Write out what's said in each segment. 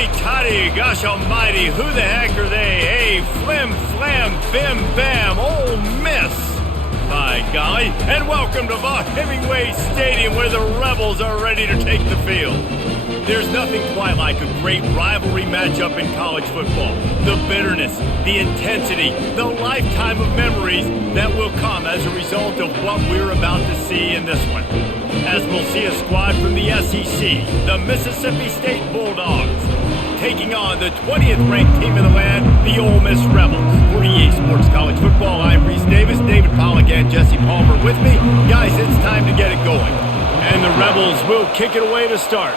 Hotty toddy, gosh almighty, who the heck are they? Hey, flim flam, bim bam, Ole Miss. By golly, and welcome to the Hemingway Stadium where the Rebels are ready to take the field. There's nothing quite like a great rivalry matchup in college football. The bitterness, the intensity, the lifetime of memories that will come as a result of what we're about to see in this one. As we'll see a squad from the SEC, the Mississippi State Bulldogs, taking on the 20th ranked team in the land, the Ole Miss Rebels. For EA Sports College Football, I'm Reese Davis, David Pollack, and Jesse Palmer with me. Guys, it's time to get it going. And the Rebels will kick it away to start.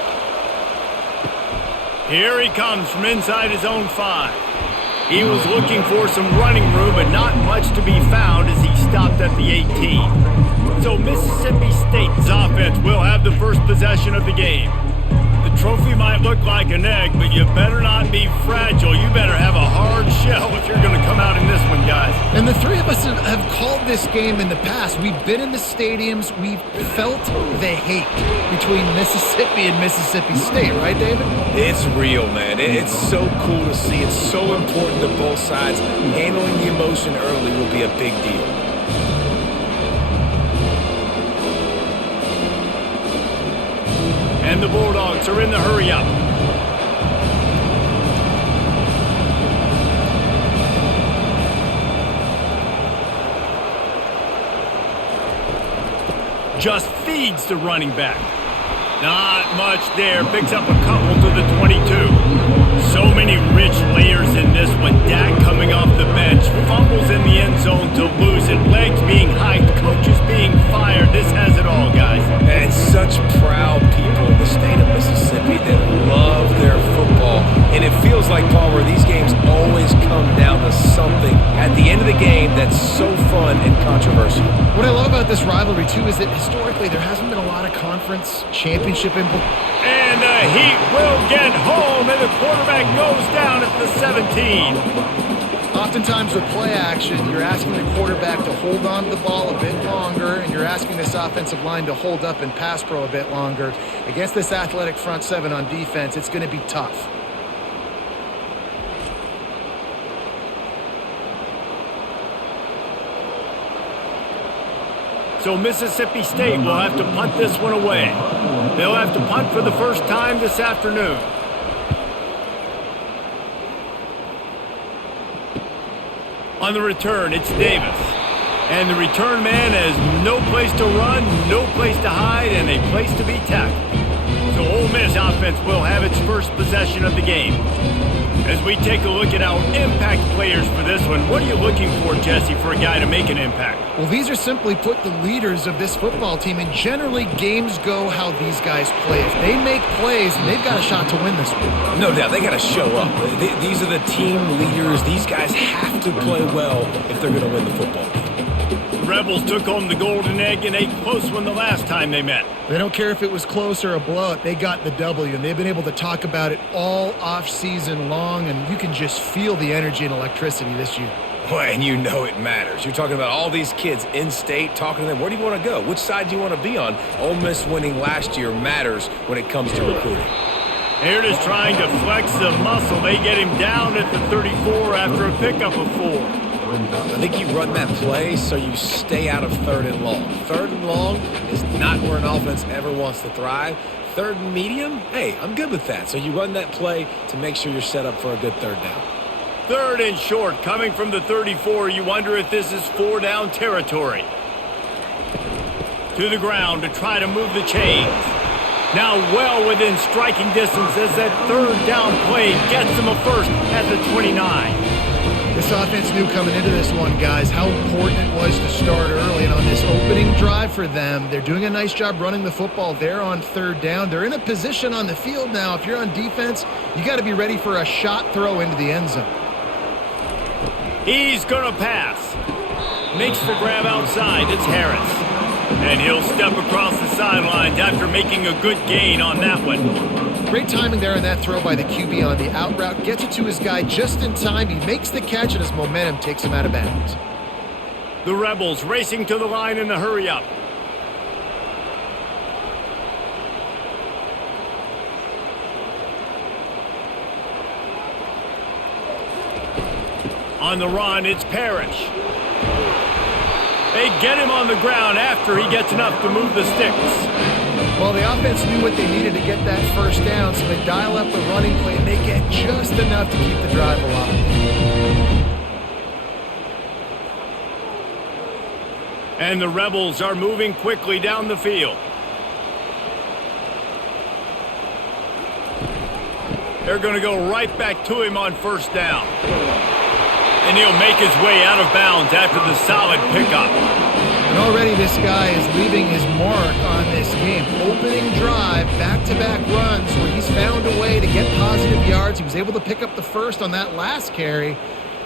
Here he comes from inside his own 5. He was looking for some running room, but not much to be found as he stopped at the 18. So Mississippi State's offense will have the first possession of the game. The trophy might look like an egg, but you better not be fragile. You better have a hard shell if you're going to come out in this one, guys. And the three of us have called this game in the past. We've been in the stadiums. We've felt the hate between Mississippi and Mississippi State, right, David? It's real, man. It's so cool to see. It's so important to both sides. Handling the emotion early will be a big deal. And the Bulldogs are in the hurry-up. Just feeds the running back. Not much there. Picks up a couple to the 22. So many rich layers in this one. Dak coming off the bench. Fumbles in the end zone to lose it. Legs being hiked. Coaches being fired. This has it all, guys. And such proud people in the state of Mississippi that love their football. And it feels like, Palmer, these games always come down to something at the end of the game that's so fun and controversial. What I love about this rivalry, too, is that historically there hasn't been a lot of conference championship And the Heat will get home, and the quarterback goes down at the 17. Oftentimes with play action, you're asking the quarterback to hold on to the ball a bit longer, and you're asking this offensive line to hold up and pass pro a bit longer. Against this athletic front seven on defense, it's going to be tough. So Mississippi State will have to punt this one away. They'll have to punt for the first time this afternoon. On the return, it's Davis. And the return man has no place to run, no place to hide, and a place to be tackled. So Ole Miss offense will have its first possession of the game. As we take a look at our impact players for this one, what are you looking for, Jesse, for a guy to make an impact? Well, these are simply put the leaders of this football team, and generally games go how these guys play. If they make plays, then they've got a shot to win this one. No doubt, they got to show up. These are the team leaders. These guys have to play well if they're going to win the football game. The Rebels took home the golden egg in a close one the last time they met. They don't care if it was close or a blowout. They got the W, and they've been able to talk about it all off-season long, and you can just feel the energy and electricity this year. Well, and you know it matters. You're talking about all these kids in state, talking to them. Where do you want to go? Which side do you want to be on? Ole Miss winning last year matters when it comes to recruiting. Here it is trying to flex the muscle. They get him down at the 34 after a pickup of 4. I think you run that play so you stay out of 3rd and long. 3rd and long is not where an offense ever wants to thrive. 3rd and medium, hey, I'm good with that. So you run that play to make sure you're set up for a good 3rd down. 3rd and short coming from the 34. You wonder if this is 4-down territory. To the ground to try to move the chains. Now well within striking distance as that 3rd down play gets them a first at the 29. This offense knew coming into this one, guys, how important it was to start early. And on this opening drive for them, they're doing a nice job running the football. They're on 3rd down. They're in a position on the field now. If you're on defense, you got to be ready for a shot throw into the end zone. He's going to pass. Makes the grab outside. It's Harris. And he'll step across the sidelines after making a good gain on that one. Great timing there on that throw by the QB on the out route. Gets it to his guy just in time. He makes the catch, and his momentum takes him out of bounds. The Rebels racing to the line in the hurry-up. On the run, it's Parrish. They get him on the ground after he gets enough to move the sticks. Well, the offense knew what they needed to get that first down, so they dial up the running play, and they get just enough to keep the drive alive. And the Rebels are moving quickly down the field. They're going to go right back to him on first down. And he'll make his way out of bounds after the solid pickup. And already this guy is leaving his mark on this game. Opening drive, back-to-back runs where he's found a way to get positive yards. He was able to pick up the first on that last carry.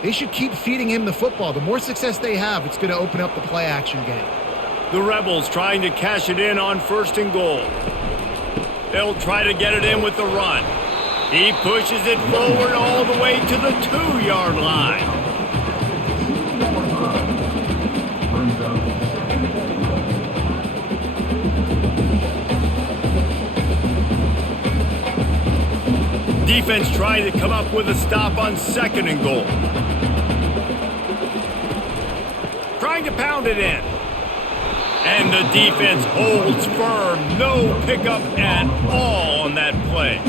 They should keep feeding him the football. The more success they have, it's going to open up the play-action game. The Rebels trying to cash it in on first and goal. They'll try to get it in with the run. He pushes it forward all the way to the 2-yard line. Defense trying to come up with a stop on second and goal. Trying to pound it in. And the defense holds firm. No pickup at all on that play.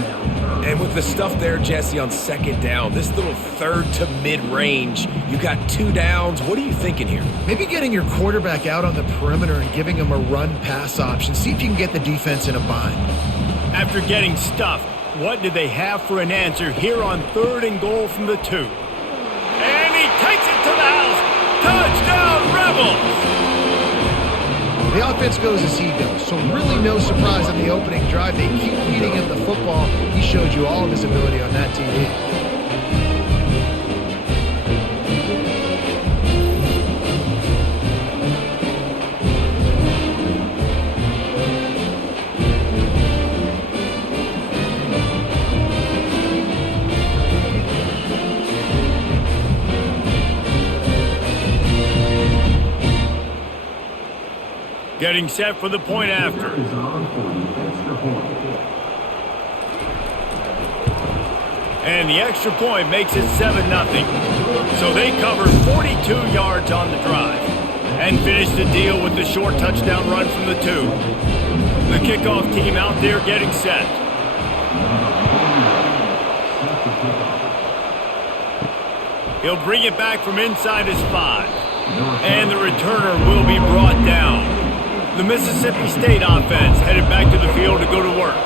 And with the stuff there, Jesse, on second down, this little third to mid-range, you got 2 downs. What are you thinking here? Maybe getting your quarterback out on the perimeter and giving him a run-pass option. See if you can get the defense in a bind. After getting stuffed, what do they have for an answer here on third and goal from the 2? And he takes it to the house. Touchdown, Rebels! The offense goes as he goes, so really no surprise on the opening drive. They keep feeding him the football. He showed you all of his ability on that TV. Getting set for the point after. And the extra point makes it 7-0. So they cover 42 yards on the drive and finish the deal with the short touchdown run from the 2. The kickoff team out there getting set. He'll bring it back from inside his 5. And the returner will be brought down. The Mississippi State offense headed back to the field to go to work.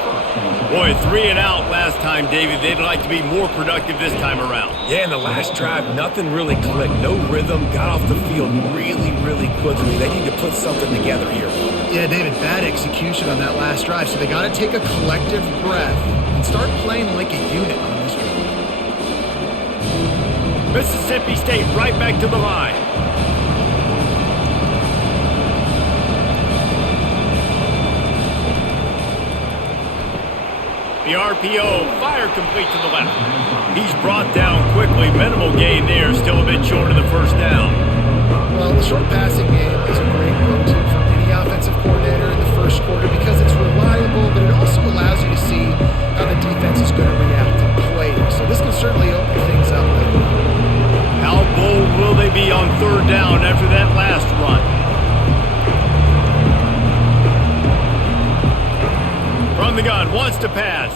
Boy, 3 and out last time, David. They'd like to be more productive this time around. Yeah, in the last drive, nothing really clicked. No rhythm, got off the field really quickly. They need to put something together here. Yeah, David, bad execution on that last drive, so they got to take a collective breath and start playing like a unit on this one. Mississippi State right back to the line. The RPO, fire complete to the left. He's brought down quickly. Minimal gain there, still a bit short of the first down. Well, the short passing game is a great go-to from any offensive coordinator in the first quarter because it's reliable, but it also allows you to see how the defense is going to react and play. So this can certainly open things up later. How bold will they be on third down after that last run? From the gun, wants to pass.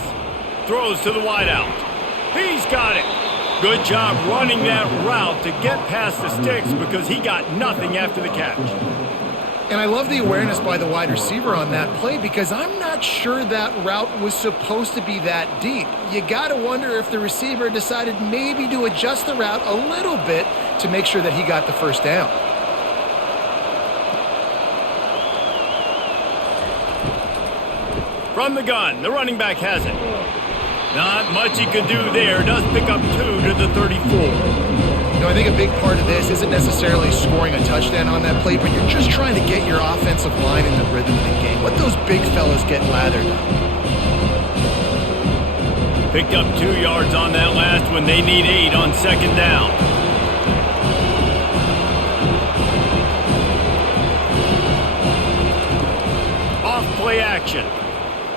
Throws to the wideout. He's got it. Good job running that route to get past the sticks because he got nothing after the catch. And I love the awareness by the wide receiver on that play because I'm not sure that route was supposed to be that deep. You got to wonder if the receiver decided maybe to adjust the route a little bit to make sure that he got the first down. From the gun, the running back has it. Not much he could do there. Does pick up 2 to the 34. You know, I think a big part of this isn't necessarily scoring a touchdown on that play, but you're just trying to get your offensive line in the rhythm of the game. Let those big fellas get lathered up. Picked up 2 yards on that last one. They need 8 on second down. Off play action.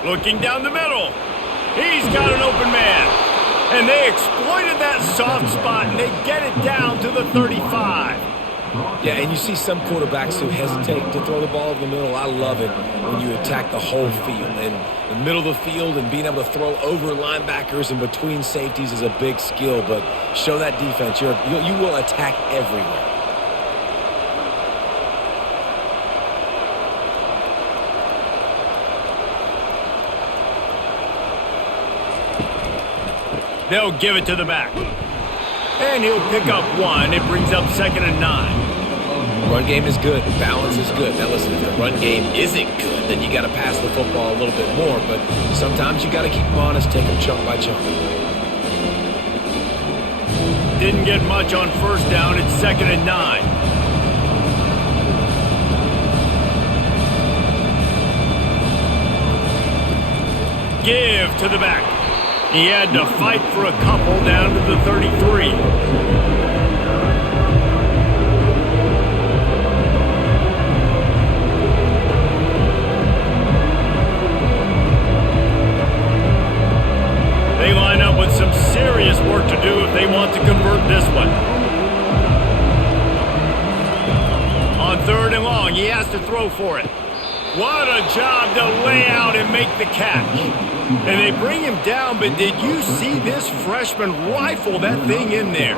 Looking down the middle. He's got an open man. And they exploited that soft spot, and they get it down to the 35. Yeah, and you see some quarterbacks who hesitate to throw the ball over the middle. I love it when you attack the whole field. And the middle of the field and being able to throw over linebackers and between safeties is a big skill. But show that defense. You will attack everywhere. They'll give it to the back. And he'll pick up one. It brings up 2nd and 9. Run game is good. Balance is good. Now listen, if the run game isn't good, then you got to pass the football a little bit more. But sometimes you got to keep them honest, take them chunk by chunk. Didn't get much on 1st down. It's 2nd and 9. Give to the back. He had to fight for a couple down to the 33. They line up with some serious work to do if they want to convert this one. On 3rd and long, he has to throw for it. What a job to lay out and make the catch. And they bring him down, but did you see this freshman rifle that thing in there?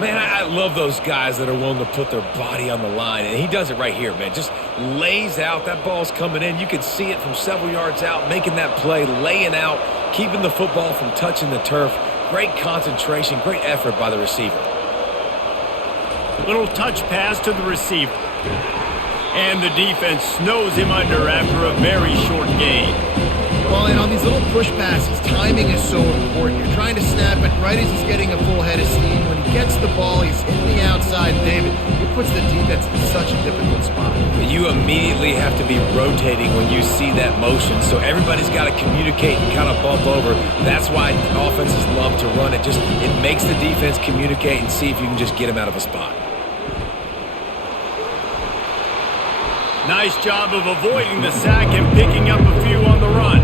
Man, I love those guys that are willing to put their body on the line, and he does it right here, man. Just lays out. That ball's coming in. You can see it from several yards out, making that play, laying out, keeping the football from touching the turf. Great concentration, great effort by the receiver. Little touch pass to the receiver. And the defense snows him under after a very short gain. Well, and on these little push passes, timing is so important. You're trying to snap it right as he's getting a full head of steam. When he gets the ball, he's hitting the outside. David, it puts the defense in such a difficult spot. You immediately have to be rotating when you see that motion. So everybody's got to communicate and kind of bump over. That's why offenses love to run it. It makes the defense communicate and see if you can just get him out of a spot. Nice job of avoiding the sack and picking up a few on the run.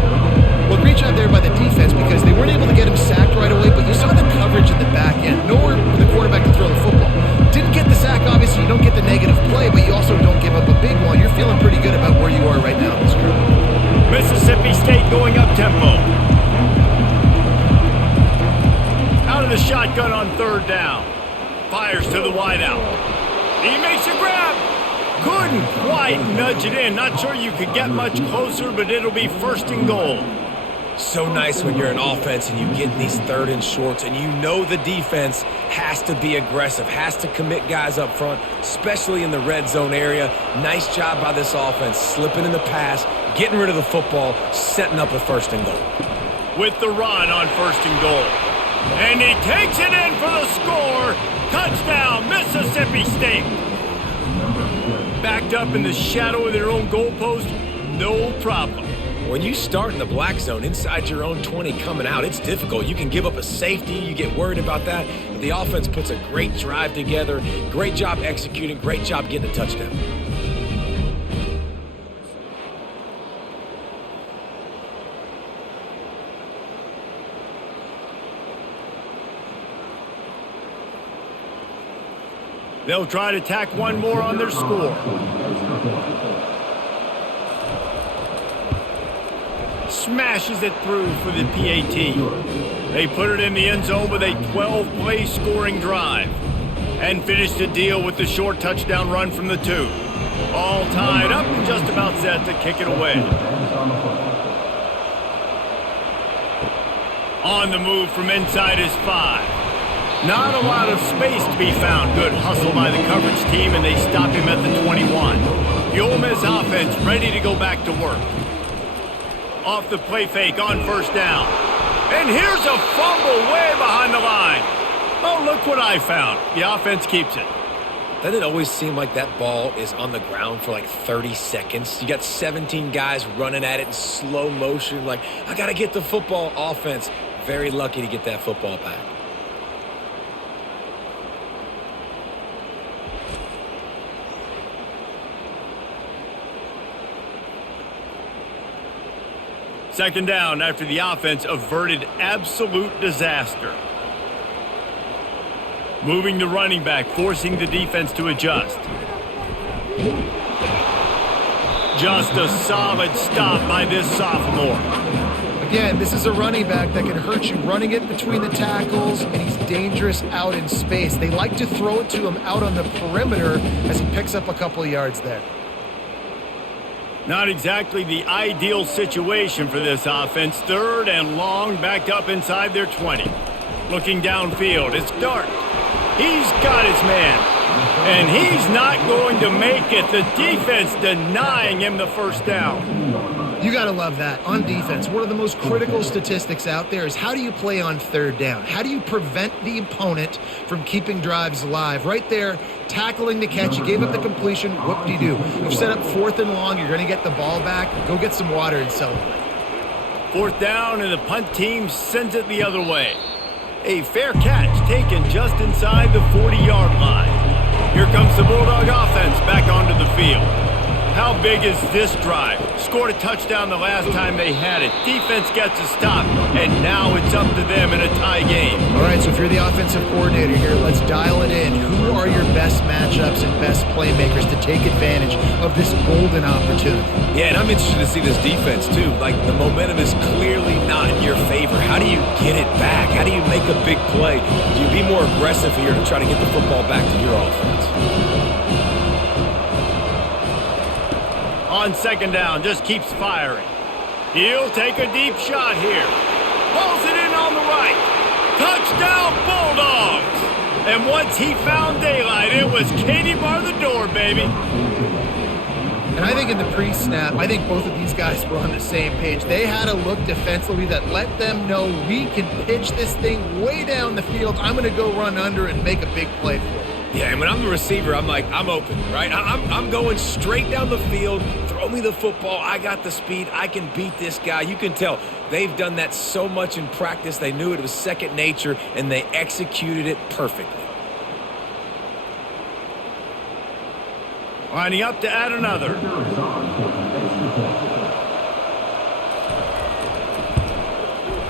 Well, great job there by the defense because they weren't able to get him sacked right away, but you saw the coverage in the back end. Nowhere for the quarterback to throw the football. Didn't get the sack, obviously. You don't get the negative play, but you also don't give up a big one. You're feeling pretty good about where you are right now in this group. Mississippi State going up tempo. Out of the shotgun on 3rd down. Fires to the wideout. He makes a grab. Couldn't quite nudge it in. Not sure you could get much closer, but it'll be 1st and goal. So nice when you're an offense and you get these 3rd and shorts and you know the defense has to be aggressive, has to commit guys up front, especially in the red zone area. Nice job by this offense, slipping in the pass, getting rid of the football, setting up a 1st and goal. With the run on 1st and goal. And he takes it in for the score. Touchdown, Mississippi State. Backed up in the shadow of their own goalpost, no problem. When you start in the black zone inside your own 20 coming out, it's difficult. You can give up a safety. You get worried about that. But the offense puts a great drive together. Great job executing. Great job getting a touchdown. They'll try to tack one more on their score. Smashes it through for the PAT. They put it in the end zone with a 12-play scoring drive and finish the deal with the short touchdown run from the 2. All tied up and just about set to kick it away. On the move from inside his 5. Not a lot of space to be found. Good hustle by the coverage team, and they stop him at the 21. The Ole Miss offense ready to go back to work. Off the play fake on 1st down. And here's a fumble way behind the line. Oh, look what I found. The offense keeps it. Doesn't it always seem like that ball is on the ground for like 30 seconds? You got 17 guys running at it in slow motion. Like, I got to get the football. Offense, very lucky to get that football back. Second down after the offense averted absolute disaster. Moving the running back, forcing the defense to adjust. Just a solid stop by this sophomore. Again, this is a running back that can hurt you running it between the tackles, and he's dangerous out in space. They like to throw it to him out on the perimeter as he picks up a couple of yards there. Not exactly the ideal situation for this offense. Third and long, backed up inside their 20. Looking downfield, it's Dart. He's got his man. And he's not going to make it. The defense denying him the first down. You got to love that. On defense, one of the most critical statistics out there is how do you play on third down? How do you prevent the opponent from keeping drives alive? Right there, tackling the catch. You gave up the completion. Whoop-de-doo. You've set up fourth and long. You're going to get the ball back. Go get some water and celebrate. Fourth down, and the punt team sends it the other way. A fair catch taken just inside the 40-yard line. Here comes the Bulldog offense back onto the field. How big is this drive? Scored a touchdown the last time they had it. Defense gets a stop, and now it's up to them in a tie game. All right, so if you're the offensive coordinator here, let's dial it in. Who are your best matchups and best playmakers to take advantage of this golden opportunity? Yeah, and I'm interested to see this defense, too. Like, the momentum is clearly not in your favor. How do you get it back? How do you make a big play? Do you be more aggressive here to try to get the football back to your offense? On second down, just keeps firing. He'll take a deep shot here. Pulls it in on the right. Touchdown, Bulldogs! And once he found daylight, it was Katie bar the door, baby. And I think in the pre-snap, I think both of these guys were on the same page. They had a look defensively that let them know we can pitch this thing way down the field. I'm going to go run under and make a big play for it. Yeah, and when I'm the receiver, I'm like, I'm open, right? I'm going straight down the field. Throw me the football. I got the speed. I can beat this guy. You can tell they've done that so much in practice. They knew it was second nature, and they executed it perfectly. Lining up to add another.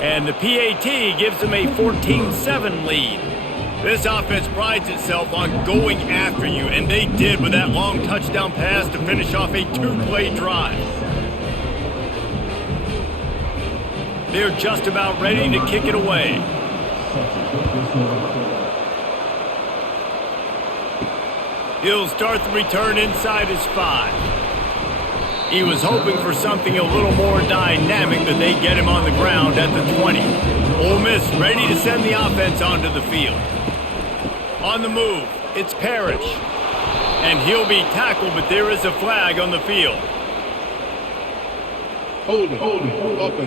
And the PAT gives them a 14-7 lead. This offense prides itself on going after you, and they did with that long touchdown pass to finish off a two-play drive. They're just about ready to kick it away. He'll start the return inside his 5. He was hoping for something a little more dynamic, but they get him on the ground at the 20. Ole Miss ready to send the offense onto the field. On the move, it's Parrish. And he'll be tackled, but there is a flag on the field. Hold it, open.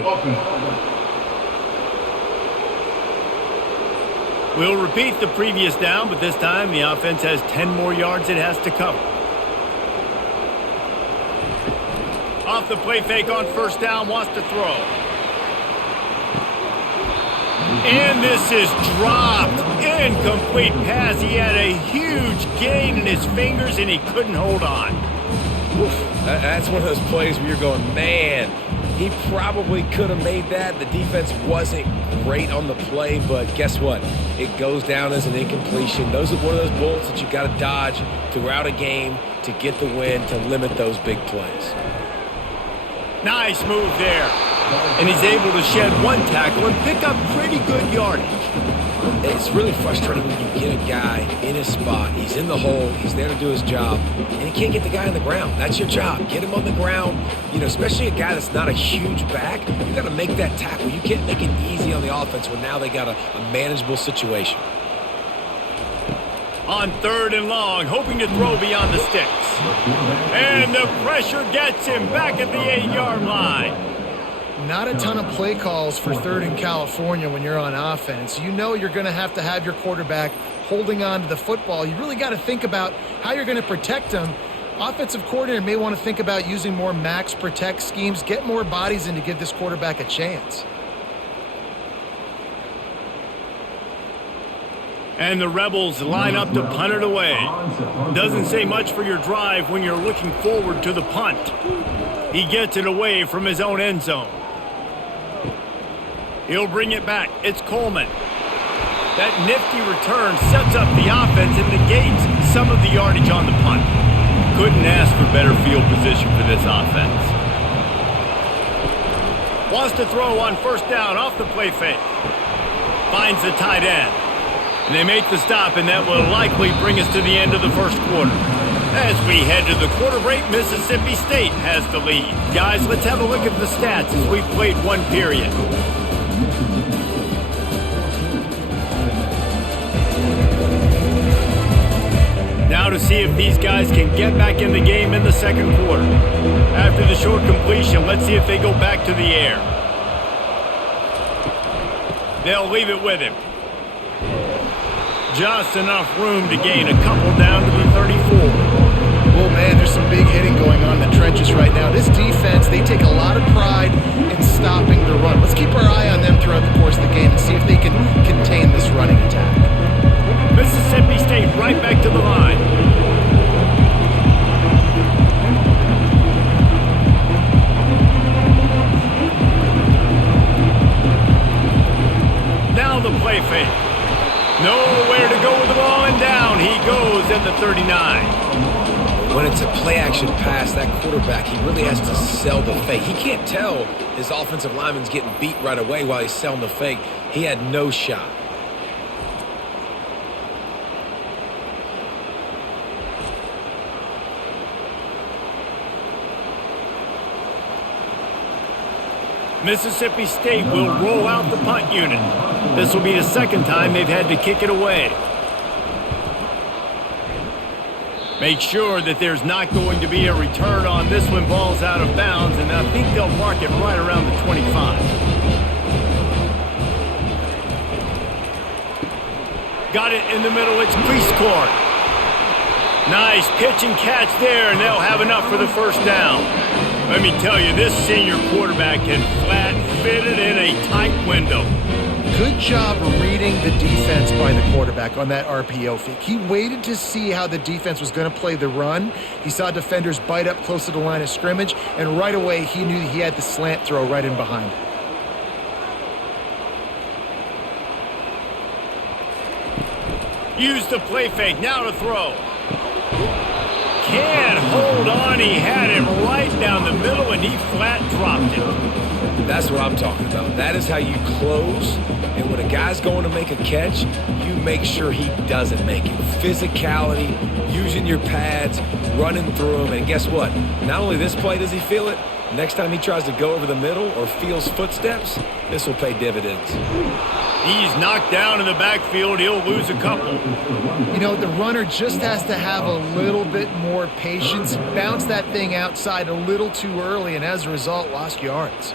We'll repeat the previous down, but this time the offense has 10 more yards it has to cover. Off the play fake on first down, wants to throw. And this is dropped. Incomplete pass. He had a huge gain in his fingers, and he couldn't hold on. Oof, that's one of those plays where you're going, man, he probably could have made that. The defense wasn't great on the play, but guess what? It goes down as an incompletion. Those are one of those bullets that you got to dodge throughout a game to get the win, to limit those big plays. Nice move there. And he's able to shed one tackle and pick up pretty good yardage. It's really frustrating when you get a guy in his spot. He's in the hole. He's there to do his job. And he can't get the guy on the ground. That's your job. Get him on the ground. You know, especially a guy that's not a huge back. You got to make that tackle. You can't make it easy on the offense when now they got a manageable situation. On third and long, hoping to throw beyond the sticks. And the pressure gets him back at the 8-yard line. Not a ton of play calls for third in California when you're on offense. You know you're going to have your quarterback holding on to the football. You really got to think about how you're going to protect him. Offensive coordinator may want to think about using more max protect schemes, get more bodies in to give this quarterback a chance. And the Rebels line up to punt it away. Doesn't say much for your drive when you're looking forward to the punt. He gets it away from his own end zone. He'll bring it back. It's Coleman. That nifty return sets up the offense and negates some of the yardage on the punt. Couldn't ask for better field position for this offense. Wants to throw on first down off the play fake. Finds the tight end. And they make the stop, and that will likely bring us to the end of the first quarter. As we head to the quarter break, Mississippi State has the lead. Guys, let's have a look at the stats as we've played one period. Now to see if these guys can get back in the game in the second quarter. After the short completion, let's see if they go back to the air. They'll leave it with him. Just enough room to gain a couple down to the 34. Oh, man, there's some big hitting going on in the trenches right now. This defense, they take a lot of pride in stopping the run. Let's keep our eye on them throughout the course of the game and see if they can contain this running attack. Mississippi State right back to the line. Now the play fake. Nowhere to go with the ball, and down he goes at the 39. When it's a play-action pass, that quarterback, he really has to sell the fake. He can't tell his offensive lineman's getting beat right away while he's selling the fake. He had no shot. Mississippi State will roll out the punt unit. This will be the second time they've had to kick it away. Make sure that there's not going to be a return on this when ball's out of bounds, and I think they'll mark it right around the 25. Got it in the middle. It's Priestcourt. Nice pitch and catch there, and they'll have enough for the first down. Let me tell you, this senior quarterback can flat fit it in a tight window. Good job reading the defense by the quarterback on that RPO fake. He waited to see how the defense was going to play the run. He saw defenders bite up close to the line of scrimmage, and right away he knew he had the slant throw right in behind. Use the play fake, now to throw. Can't hold on, he had him right down the middle and he flat dropped it. That's what I'm talking about. That is how you close, and when a guy's going to make a catch, you make sure he doesn't make it. Physicality, using your pads, running through him, and guess what? Not only this play does he feel it, next time he tries to go over the middle or feels footsteps, this will pay dividends. He's knocked down in the backfield. He'll lose a couple. You know, the runner just has to have a little bit more patience. Bounce that thing outside a little too early, and as a result, lost yards.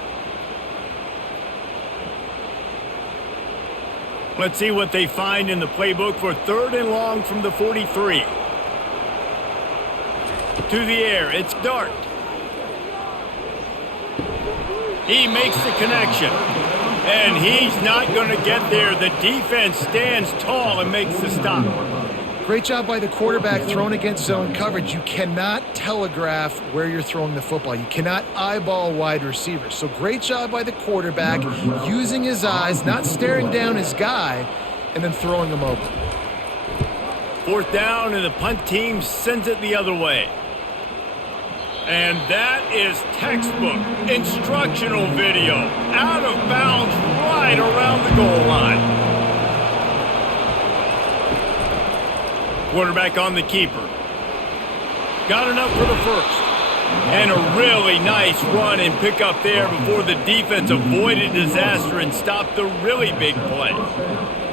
Let's see what they find in the playbook for 3rd and long from the 43. To the air, it's Dart. He makes the connection. And he's not going to get there. The defense stands tall and makes the stop. Great job by the quarterback thrown against zone coverage. You cannot telegraph where you're throwing the football. You cannot eyeball wide receivers. So great job by the quarterback using his eyes, not staring down his guy, and then throwing him open. 4th down, and the punt team sends it the other way. And that is textbook instructional video. Out of bounds right around the goal line. Quarterback on the keeper. Got enough for the first. And a really nice run and pick up there before the defense avoided disaster and stopped the really big play.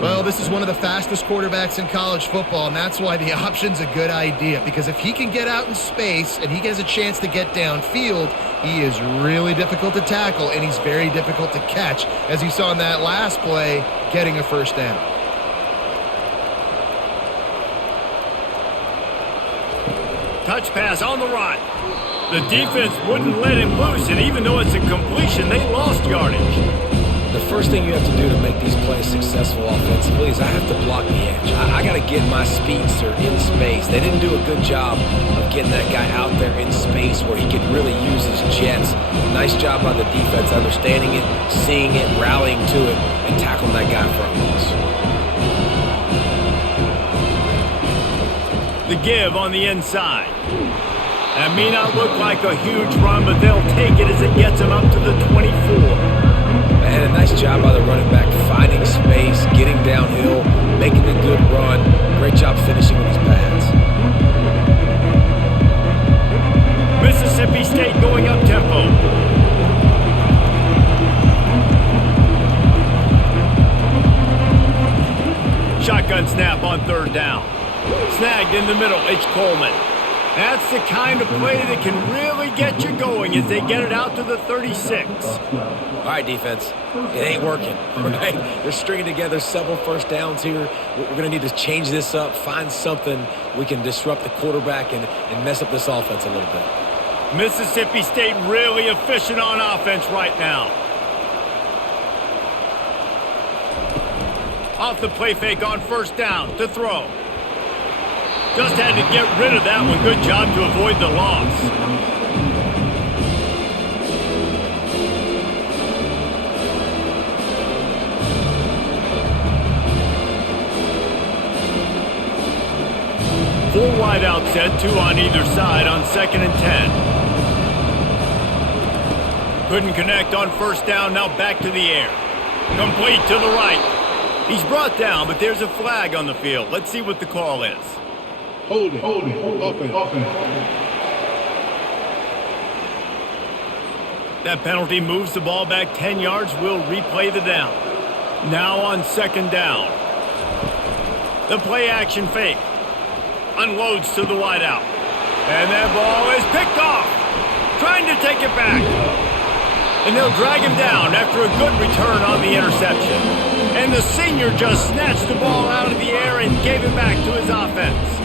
Well, this is one of the fastest quarterbacks in college football, and that's why the option's a good idea. Because if he can get out in space and he gets a chance to get downfield, he is really difficult to tackle, and he's very difficult to catch, as you saw in that last play, getting a first down. Touch pass on the run. The defense wouldn't let him loose, and even though it's a completion, they lost yardage. the first thing you have to do to make these plays successful offensively is I have to block the edge. I got to get my speedster in space. They didn't do a good job of getting that guy out there in space where he could really use his jets. Nice job by the defense understanding it, seeing it, rallying to it, and tackling that guy for a loss. The give on the inside. That may not look like a huge run, but they'll take it as it gets them up to the 24. And a nice job by the running back, finding space, getting downhill, making a good run. Great job finishing with his pads. Mississippi State going up tempo. Shotgun snap on third down. Snagged in the middle, H. Coleman. That's the kind of play that can really get you going as they get it out to the 36. All right, defense, it ain't working, right? They're stringing together several first downs here. We're going to need to change this up, find something we can disrupt the quarterback and mess up this offense a little bit. Mississippi State really efficient on offense right now. Off the play fake on first down to throw. Just had to get rid of that one. Good job to avoid the loss. Full wide out set, 2 on either side on 2nd and 10. Couldn't connect on first down, now back to the air. Complete to the right. He's brought down, but there's a flag on the field. Let's see what the call is. Hold it, offense. That penalty moves the ball back 10 yards. We'll replay the down. Now on 2nd down. The play action fake. Unloads to the wideout. And that ball is picked off. Trying to take it back. And they'll drag him down after a good return on the interception. And the senior just snatched the ball out of the air and gave it back to his offense.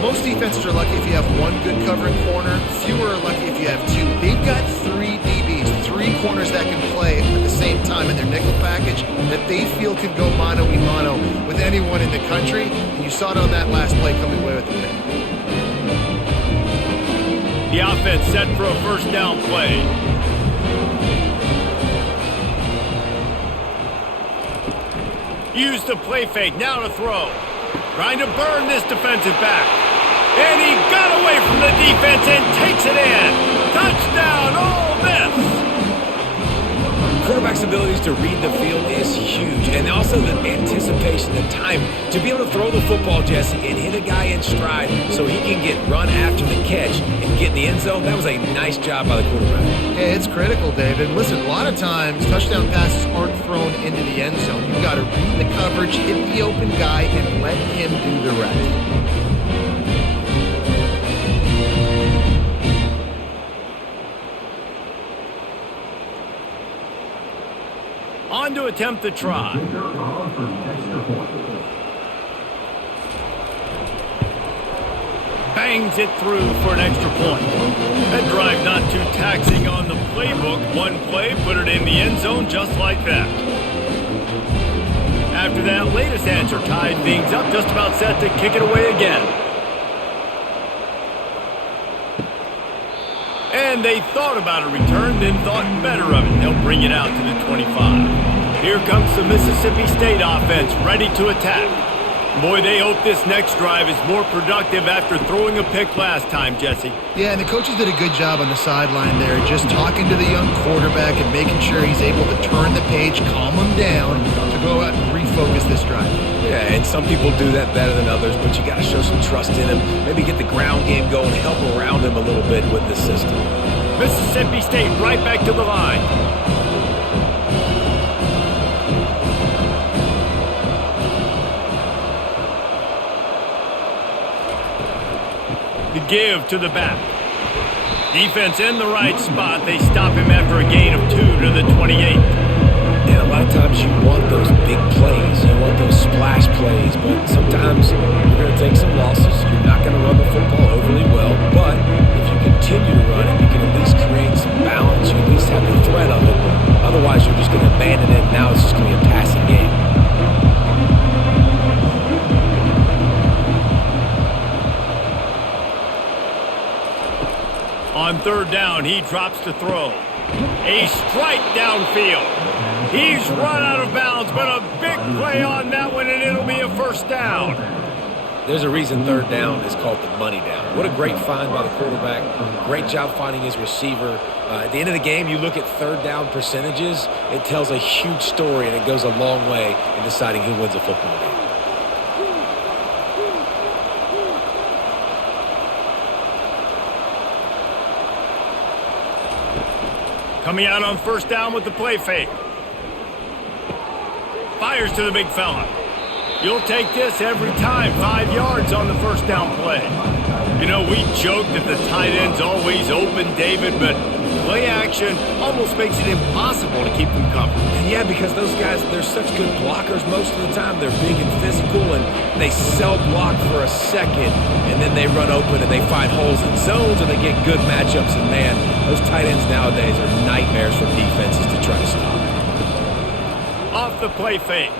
Most defenses are lucky if you have one good covering corner. Fewer are lucky if you have 2. They've got 3 DBs, 3 corners that can play at the same time in their nickel package that they feel can go mano-a-mano with anyone in the country. And you saw it on that last play coming away with the pick. The offense set for a first down play. Use the play fake, now to throw. Trying to burn this defensive back. And he got away from the defense and takes it in. Touchdown, Ole Miss! Quarterback's abilities to read the field is huge. And also the anticipation, the time to be able to throw the football, Jesse, and hit a guy in stride so he can get run after the catch and get in the end zone. That was a nice job by the quarterback. Yeah, it's critical, David. Listen, a lot of times touchdown passes aren't thrown into the end zone. You've got to read the coverage, hit the open guy, and let him do the rest. On to attempt the try. Bangs it through for an extra point. That drive not too taxing on the playbook. One play, put it in the end zone just like that. After that latest answer tied things up, just about set to kick it away again. And they thought about a return, then thought better of it. They'll bring it out to the 25. Here comes the Mississippi State offense, ready to attack. Boy, they hope this next drive is more productive after throwing a pick last time, Jesse. Yeah, and the coaches did a good job on the sideline there, just talking to the young quarterback and making sure he's able to turn the page, calm him down, to go out and refocus this drive. Yeah, and some people do that better than others, but you got to show some trust in him. Maybe get the ground game going, help around him a little bit with the system. Mississippi State right back to the line. The give to the back. Defense in the right spot. They stop him after a gain of 2 to the 28. And a lot of times you want those big plays. You want those splash plays. But sometimes you're going to take some losses. You're not going to run the football overly well. But if you continue to run it, you can at least create some balance. You at least have the threat of it. Otherwise, you're just going to abandon it and On third down, he drops to throw. A strike downfield. He's run out of bounds, but a big play on that one, and it'll be a first down. There's a reason third down is called the money down. What a great find by the quarterback. Great job finding his receiver. At the end of the game, you look at third down percentages. It tells a huge story, and it goes a long way in deciding who wins a football game. Coming out on first down with the play fake. Fires to the big fella. You'll take this every time. 5 yards on the first down play. You know, we joke that the tight end's always open, David, but play action almost makes it impossible to keep them covered. Yeah, because those guys, they're such good blockers most of the time. They're big and physical, and they sell block for a second, and then they run open and they find holes in zones, and they get good matchups. And, man, those tight ends nowadays are nightmares for defenses to try to stop. Off the play fake.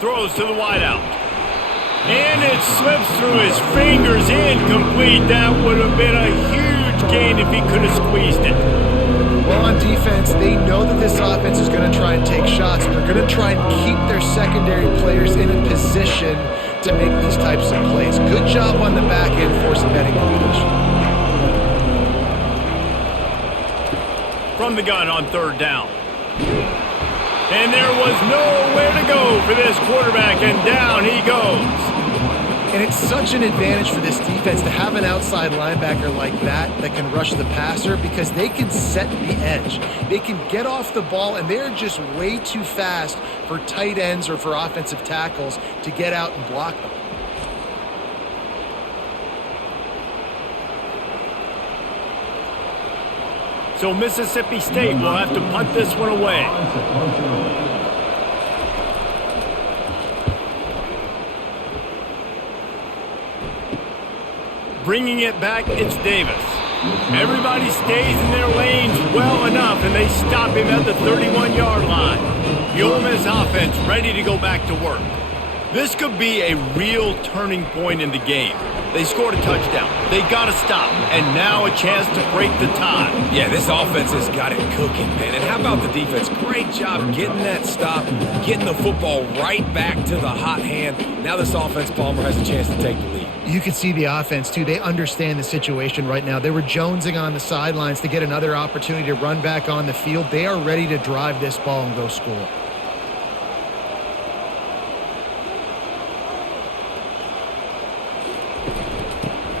Throws to the wideout. And it slips through his fingers. Incomplete. That would have been a huge gain if he could have squeezed it. Well, on defense, they know that this offense is going to try and take shots. They're going to try and keep their secondary players in a position to make these types of plays. Good job on the back end forcing that incompletion. From the gun on third down. And there was nowhere to go for this quarterback, and down he goes. And it's such an advantage for this defense to have an outside linebacker like that can rush the passer, because they can set the edge. They can get off the ball, and they're just way too fast for tight ends or for offensive tackles to get out and block them. So Mississippi State will have to punt this one away. Bringing it back, it's Davis. Everybody stays in their lanes well enough, and they stop him at the 31-yard line. The Ole Miss offense ready to go back to work. This could be a real turning point in the game. They scored a touchdown. They got to stop, and now a chance to break the tie. Yeah, this offense has got it cooking, man. And how about the defense? Great job getting that stop, getting the football right back to the hot hand. Now this offense, Palmer, has a chance to take the lead. You can see the offense, too. They understand the situation right now. They were jonesing on the sidelines to get another opportunity to run back on the field. They are ready to drive this ball and go score.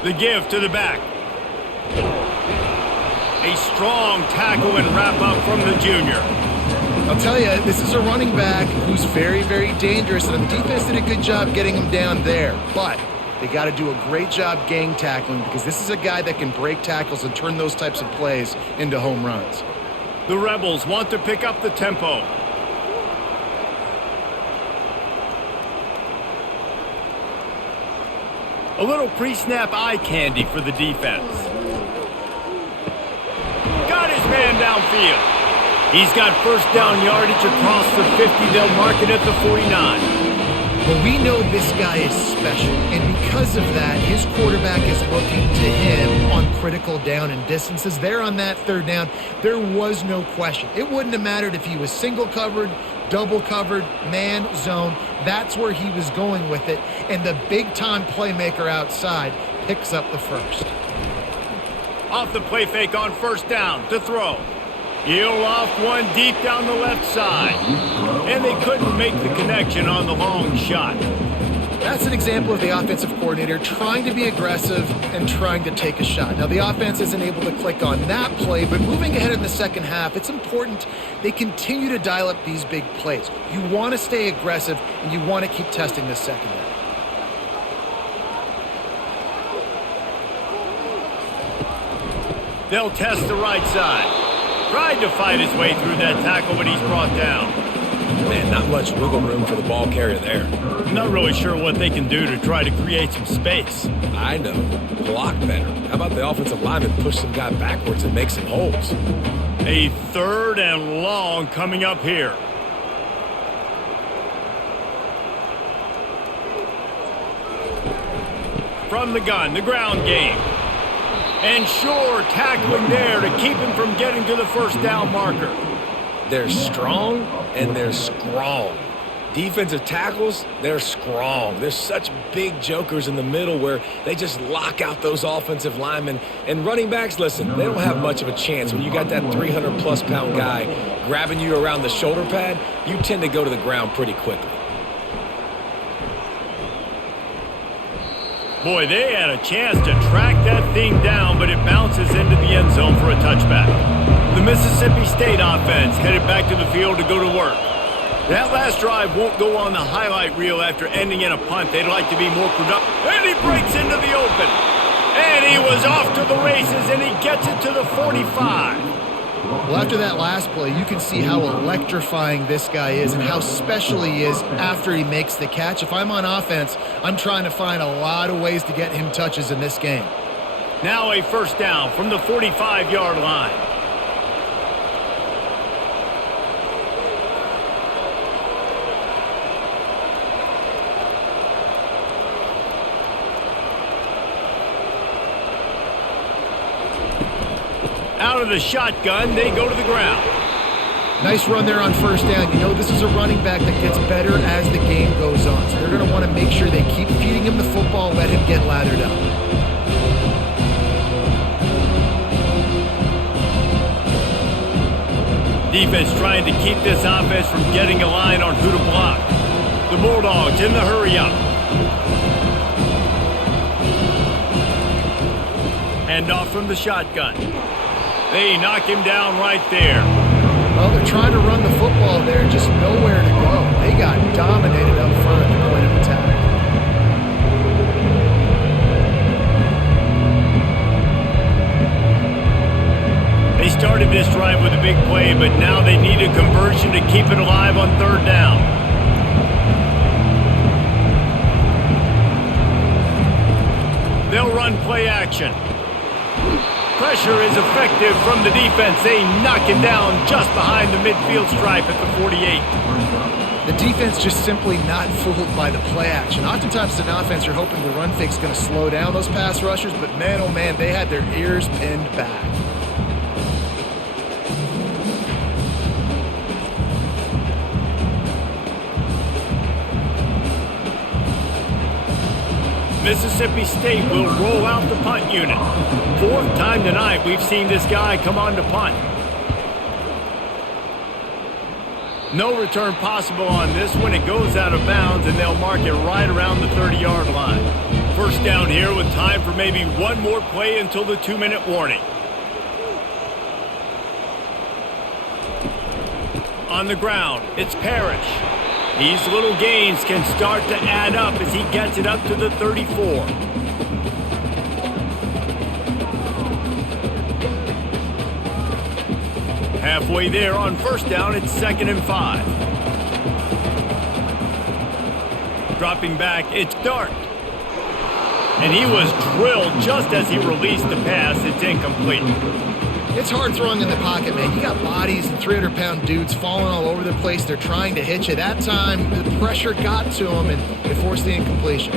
The give to the back. A strong tackle and wrap up from the junior. I'll tell you, this is a running back who's very, very dangerous, and the defense did a good job getting him down there. But they got to do a great job gang tackling, because this is a guy that can break tackles and turn those types of plays into home runs. The Rebels want to pick up the tempo. A little pre-snap eye candy for the defense. Got his man downfield. He's got first down yardage across the 50. They'll mark it at the 49. Well, we know this guy is special, and because of that, his quarterback is looking to him on critical down and distances. There on that third down, there was no question. It wouldn't have mattered if he was single covered, double covered, man, zone. That's where he was going with it, and the big-time playmaker outside picks up the first. Off the play fake on first down to throw. He'll off one deep down the left side. And they couldn't make the connection on the long shot. That's an example of the offensive coordinator trying to be aggressive and trying to take a shot. Now, the offense isn't able to click on that play, but moving ahead in the second half, it's important they continue to dial up these big plays. You want to stay aggressive, and you want to keep testing this secondary. They'll test the right side. Tried to fight his way through that tackle, but he's brought down. Man, not much wiggle room for the ball carrier there. Not really sure what they can do to try to create some space. I know. Block better. How about the offensive lineman push some guy backwards and make some holes? A third and long coming up here. From the gun, the ground game. And sure, tackling there to keep him from getting to the first down marker. They're strong and they're strong. Defensive tackles, they're strong. They're such big jokers in the middle where they just lock out those offensive linemen. And running backs, listen, they don't have much of a chance. When you got that 300-plus pound guy grabbing you around the shoulder pad, you tend to go to the ground pretty quickly. Boy, they had a chance to track that thing down, but it bounces into the end zone for a touchback. The Mississippi State offense headed back to the field to go to work. That last drive won't go on the highlight reel after ending in a punt. They'd like to be more productive. And he breaks into the open. And he was off to the races, and he gets it to the 45. Well, after that last play, you can see how electrifying this guy is and how special he is after he makes the catch. If I'm on offense, I'm trying to find a lot of ways to get him touches in this game. Now a first down from the 45-yard line. Out of the shotgun, they go to the ground. Nice run there on first down. You know, this is a running back that gets better as the game goes on. So they're going to want to make sure they keep feeding him the football, let him get lathered up. Defense trying to keep this offense from getting a line on who to block. The Bulldogs in the hurry up. Hand off from the shotgun. They knock him down right there. Well, they're trying to run the football there, just nowhere to go. They got dominated up front at the point of attack. They started this drive with a big play, but now they need a conversion to keep it alive on third down. They'll run play action. Pressure is effective from the defense. They knock him down just behind the midfield stripe at the 48. The defense just simply not fooled by the play action. Oftentimes, as an offense, you're hoping the run fake's going to slow down those pass rushers, but man, oh man, they had their ears pinned back. Mississippi State will roll out the punt unit. Fourth time tonight we've seen this guy come on to punt. No return possible on this one. It goes out of bounds, and they'll mark it right around the 30-yard line. First down here with time for maybe one more play until the 2-minute warning. On the ground, it's Parrish. These little gains can start to add up as he gets it up to the 34. Halfway there on first down, it's 2nd and 5. Dropping back, it's Dart. And he was drilled just as he released the pass. It's incomplete. It's hard throwing in the pocket, man. You got bodies and 300-pound dudes falling all over the place. They're trying to hit you. That time, the pressure got to them, and it forced the incompletion.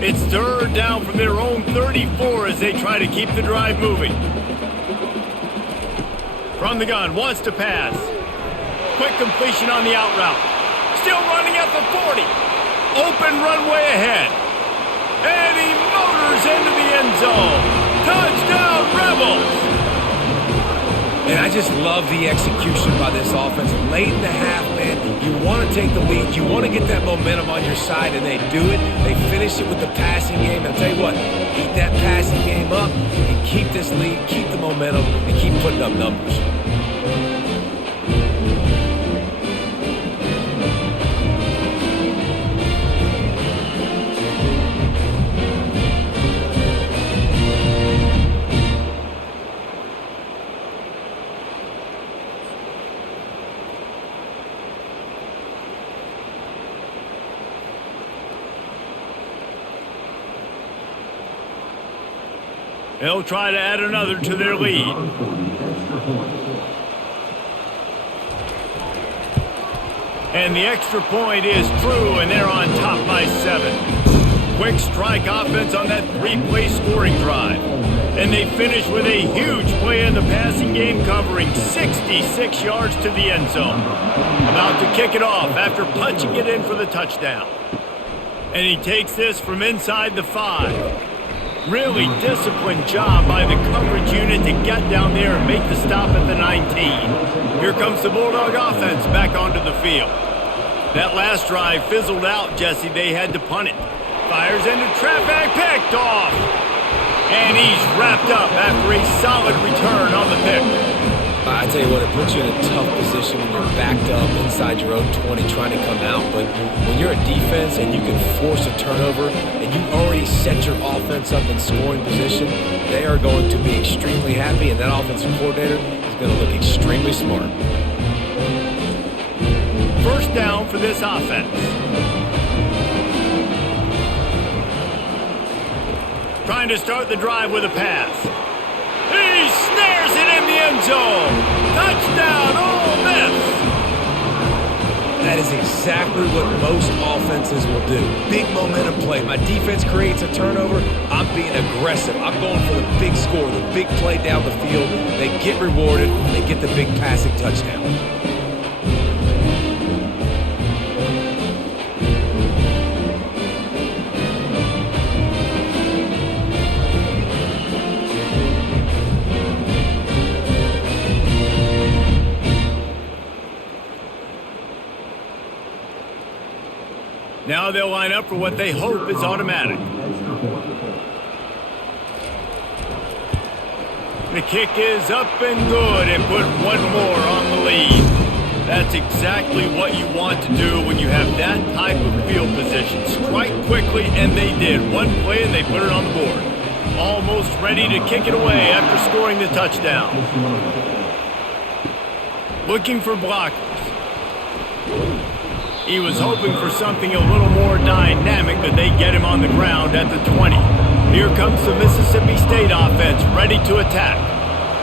It's third down from their own 34 as they try to keep the drive moving. From the gun, wants to pass. Quick completion on the out route. Still running at the 40. Open runway ahead. And he motors into the end zone. Touchdown, Rebels! And I just love the execution by this offense. Late in the half, man, you want to take the lead. You want to get that momentum on your side, and they do it. They finish it with the passing game. And I'll tell you what, keep that passing game up and keep this lead, keep the momentum, and keep putting up numbers. They'll try to add another to their lead. And the extra point is true, and they're on top by 7. Quick strike offense on that three-play scoring drive. And they finish with a huge play in the passing game, covering 66 yards to the end zone. About to kick it off after punching it in for the touchdown. And he takes this from inside the 5. Really disciplined job by the coverage unit to get down there and make the stop at the 19. Here comes the Bulldog offense back onto the field. That last drive fizzled out, Jesse. They had to punt it. Fires into traffic, picked off. And he's wrapped up after a solid return on the pick. I tell you what, it puts you in a tough position when you're backed up inside your own 20 trying to come out. But when you're a defense and you can force a turnover and you already set your offense up in scoring position, they are going to be extremely happy, and that offensive coordinator is going to look extremely smart. First down for this offense. Trying to start the drive with a pass. He snares it in the end zone. Touchdown, Ole Miss. That is exactly what most offenses will do. Big momentum play. My defense creates a turnover. I'm being aggressive. I'm going for the big score, the big play down the field. They get rewarded. They get the big passing touchdown. Now they'll line up for what they hope is automatic. The kick is up and good, and put one more on the lead. That's exactly what you want to do when you have that type of field position. Strike quickly, and they did. One play, and they put it on the board. Almost ready to kick it away after scoring the touchdown. Looking for blockers. He was hoping for something a little more dynamic, but they get him on the ground at the 20. Here comes the Mississippi State offense, ready to attack.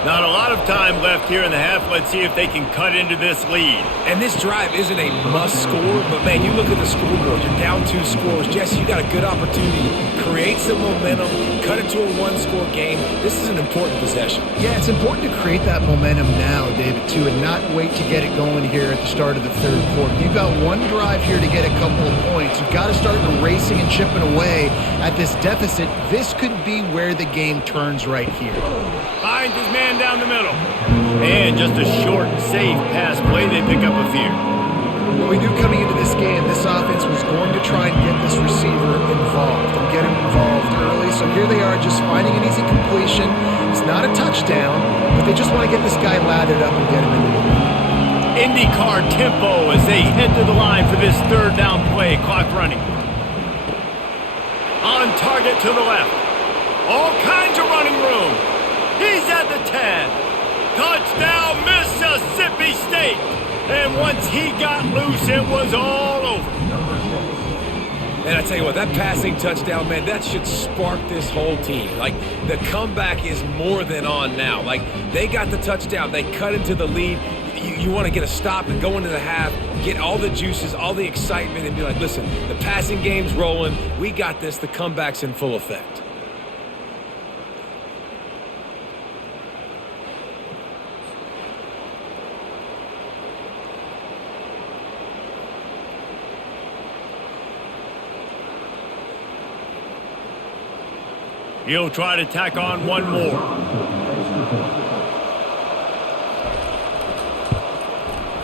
Not a lot of time left here in the half. Let's see if they can cut into this lead. And this drive isn't a must score, but man, you look at the scoreboard, you're down 2 scores. Jesse, you got a good opportunity. Create some momentum, cut it to a 1-score game. This is an important possession. Yeah, it's important to create that momentum now, David, too, and not wait to get it going here at the start of the third quarter. You've got one drive here to get a couple of points. You've got to start racing and chipping away at this deficit. This could be where the game turns right here. Finds his man down the middle. And just a short, safe pass play. They pick up a few. Well, we knew coming into this game, this offense was going to try and get this receiver involved and get him involved early. So here they are just finding an easy completion. It's not a touchdown, but they just want to get this guy lathered up and get him into the lead. IndyCar tempo as they head to the line for this third down play. Clock running. On target to the left. All kinds of running room. He's at the 10. Touchdown, Mississippi State. And once he got loose, it was all over. And I tell you what, that passing touchdown, man, that should spark this whole team. Like, the comeback is more than on now. Like, they got the touchdown. They cut into the lead. You want to get a stop and go into the half, get all the juices, all the excitement, and be like, listen, the passing game's rolling. We got this. The comeback's in full effect. He'll try to tack on one more.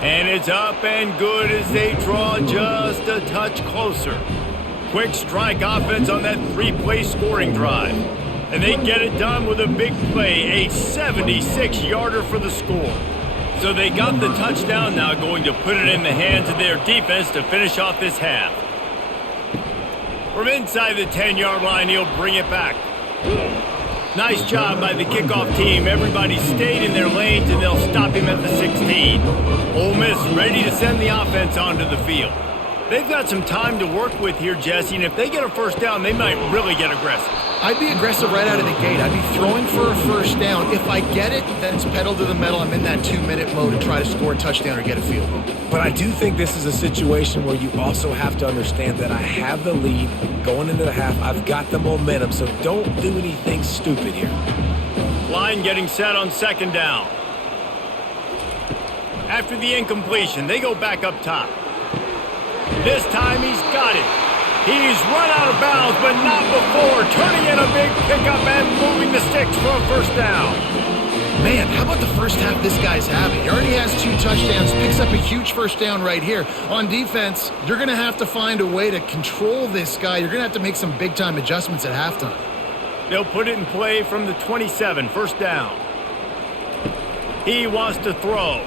And it's up and good as they draw just a touch closer. Quick strike offense on that 3-play scoring drive. And they get it done with a big play, a 76-yarder for the score. So they got the touchdown, now going to put it in the hands of their defense to finish off this half. From inside the 10-yard line, he'll bring it back. Nice job by the kickoff team. Everybody stayed in their lanes, and they'll stop him at the 16. Ole Miss ready to send the offense onto the field. They've got some time to work with here, Jesse, and if they get a first down, they might really get aggressive. I'd be aggressive right out of the gate. I'd be throwing for a first down. If I get it, then it's pedal to the metal. I'm in that 2-minute mode to try to score a touchdown or get a field goal. But I do think this is a situation where you also have to understand that I have the lead going into the half. I've got the momentum, so don't do anything stupid here. Line getting set on second down. After the incompletion, they go back up top. This time he's got it. He's run out of bounds, but not before. Turning in a big pickup and moving the sticks for a first down. Man, how about the first half this guy's having? He already has 2 touchdowns, picks up a huge first down right here. On defense, you're going to have to find a way to control this guy. You're going to have to make some big-time adjustments at halftime. They'll put it in play from the 27, first down. He wants to throw.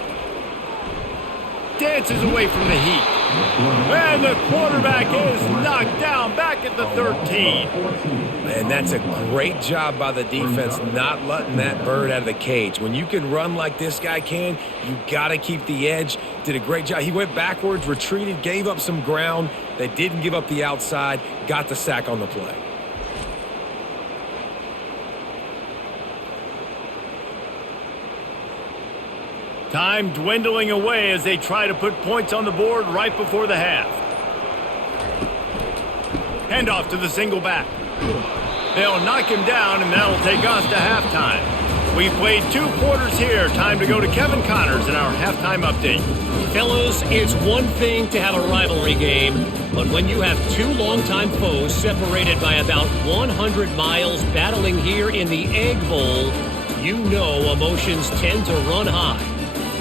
Dances away from the heat. And the quarterback is knocked down back at the 13. And that's a great job by the defense not letting that bird out of the cage. When you can run like this guy can, you got to keep the edge. Did a great job. He went backwards, retreated, gave up some ground. They didn't give up the outside, got the sack on the play. Time dwindling away as they try to put points on the board right before the half. Handoff to the single back. They'll knock him down, and that'll take us to halftime. We've played 2 quarters here. Time to go to Kevin Connors in our halftime update. Fellas, it's one thing to have a rivalry game, but when you have 2 longtime foes separated by about 100 miles battling here in the Egg Bowl, you know emotions tend to run high.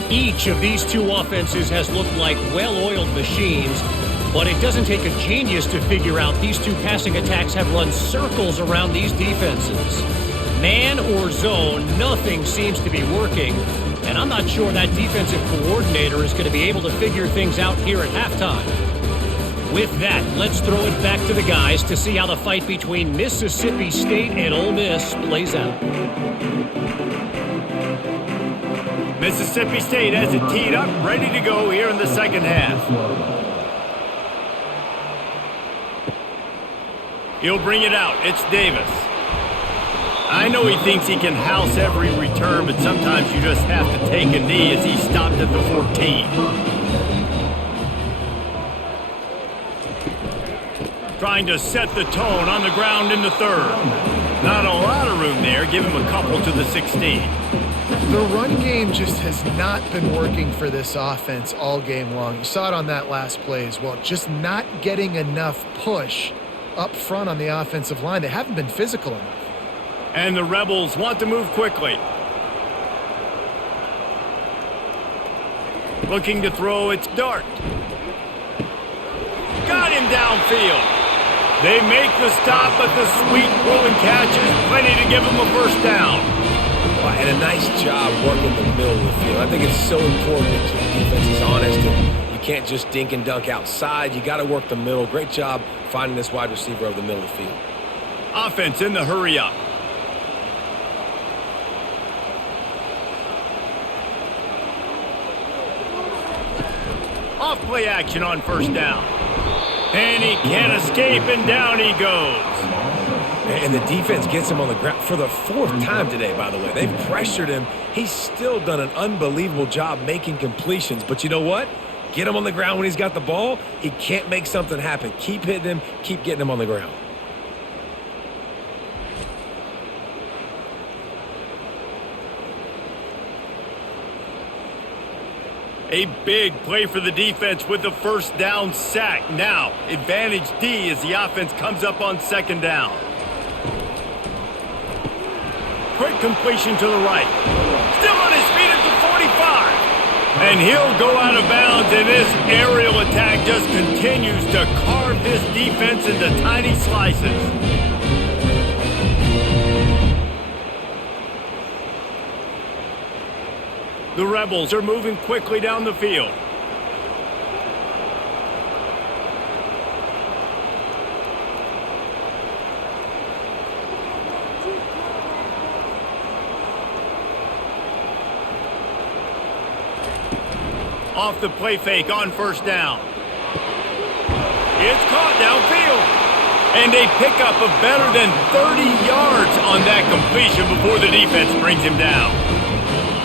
Each of these 2 offenses has looked like well-oiled machines, but it doesn't take a genius to figure out these 2 passing attacks have run circles around these defenses. Man or zone, nothing seems to be working, and I'm not sure that defensive coordinator is going to be able to figure things out here at halftime. With that, let's throw it back to the guys to see how the fight between Mississippi State and Ole Miss plays out. Mississippi State has it teed up, ready to go here in the second half. He'll bring it out. It's Davis. I know he thinks he can house every return, but sometimes you just have to take a knee as he stopped at the 14. Trying to set the tone on the ground in the third. Not a lot of room there. Give him a couple to the 16. The run game just has not been working for this offense all game long. You saw it on that last play as well. Just not getting enough push up front on the offensive line. They haven't been physical enough. And the Rebels want to move quickly. Looking to throw, it's Dart. Got him downfield. They make the stop, but the sweet rolling catch is plenty to give him a first down. And a nice job working the middle of the field. I think it's so important to keep defenses honest. And you can't just dink and dunk outside. You got to work the middle. Great job finding this wide receiver over the middle of the field. Offense in the hurry up. Off play action on first down. And he can't escape, and down he goes. And the defense gets him on the ground for the 4th time today, by the way. They've pressured him. He's still done an unbelievable job making completions. But you know what? Get him on the ground when he's got the ball. He can't make something happen. Keep hitting him. Keep getting him on the ground. A big play for the defense with the first down sack. Now, advantage D as the offense comes up on second down. Quick completion to the right. Still on his feet at the 45. And he'll go out of bounds, and this aerial attack just continues to carve this defense into tiny slices. The Rebels are moving quickly down the field. Off the play fake on first down. It's caught downfield. And a pickup of better than 30 yards on that completion before the defense brings him down.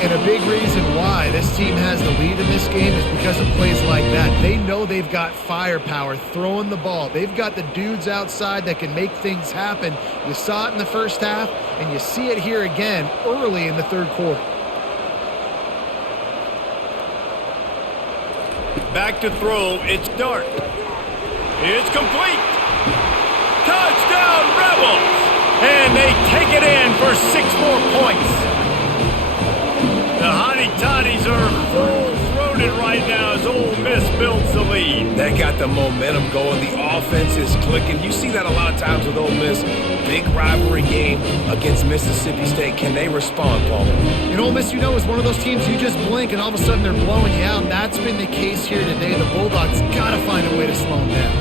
And a big reason why this team has the lead in this game is because of plays like that. They know they've got firepower throwing the ball. They've got the dudes outside that can make things happen. You saw it in the first half, and you see it here again early in the third quarter. Back to throw, it's Dart. It's complete. Touchdown, Rebels! And they take it in for 6 more points. The Hottie Toddies are full-throated right now as Ole Miss builds the lead. They got the momentum going. The offense is clicking. You see that a lot of times with Ole Miss. Big rivalry game against Mississippi State. Can they respond, Paul? And Ole Miss, you know, is one of those teams you just blink and all of a sudden they're blowing you out. That's been the case here today. The Bulldogs got to find a way to slow them down.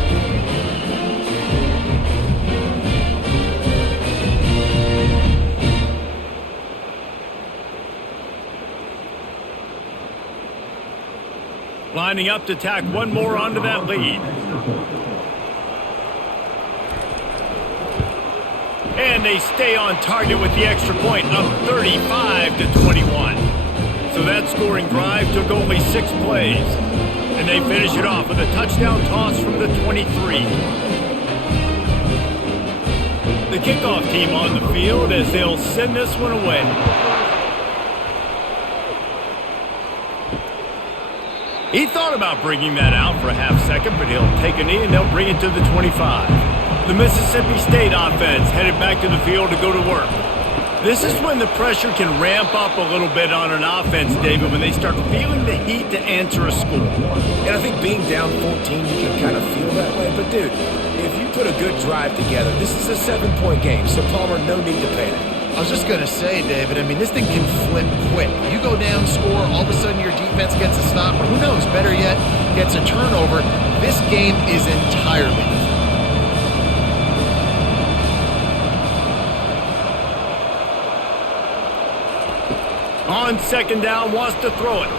Lining up to tack one more onto that lead. And they stay on target with the extra point, up 35-21. So that scoring drive took only 6 plays. And they finish it off with a touchdown toss from the 23. The kickoff team on the field as they'll send this one away. He thought about bringing that out for a half second, but he'll take a knee and they'll bring it to the 25. The Mississippi State offense headed back to the field to go to work. This is when the pressure can ramp up a little bit on an offense, David, when they start feeling the heat to answer a score. And I think being down 14, you can kind of feel that way. But, dude, if you put a good drive together, this is a 7-point game, so Palmer, no need to panic. I was just going to say, David, I mean, this thing can flip quick. You go down, score, all of a sudden your defense gets a stop, or who knows, better yet, gets a turnover. This game is entirely different. On second down, wants to throw it.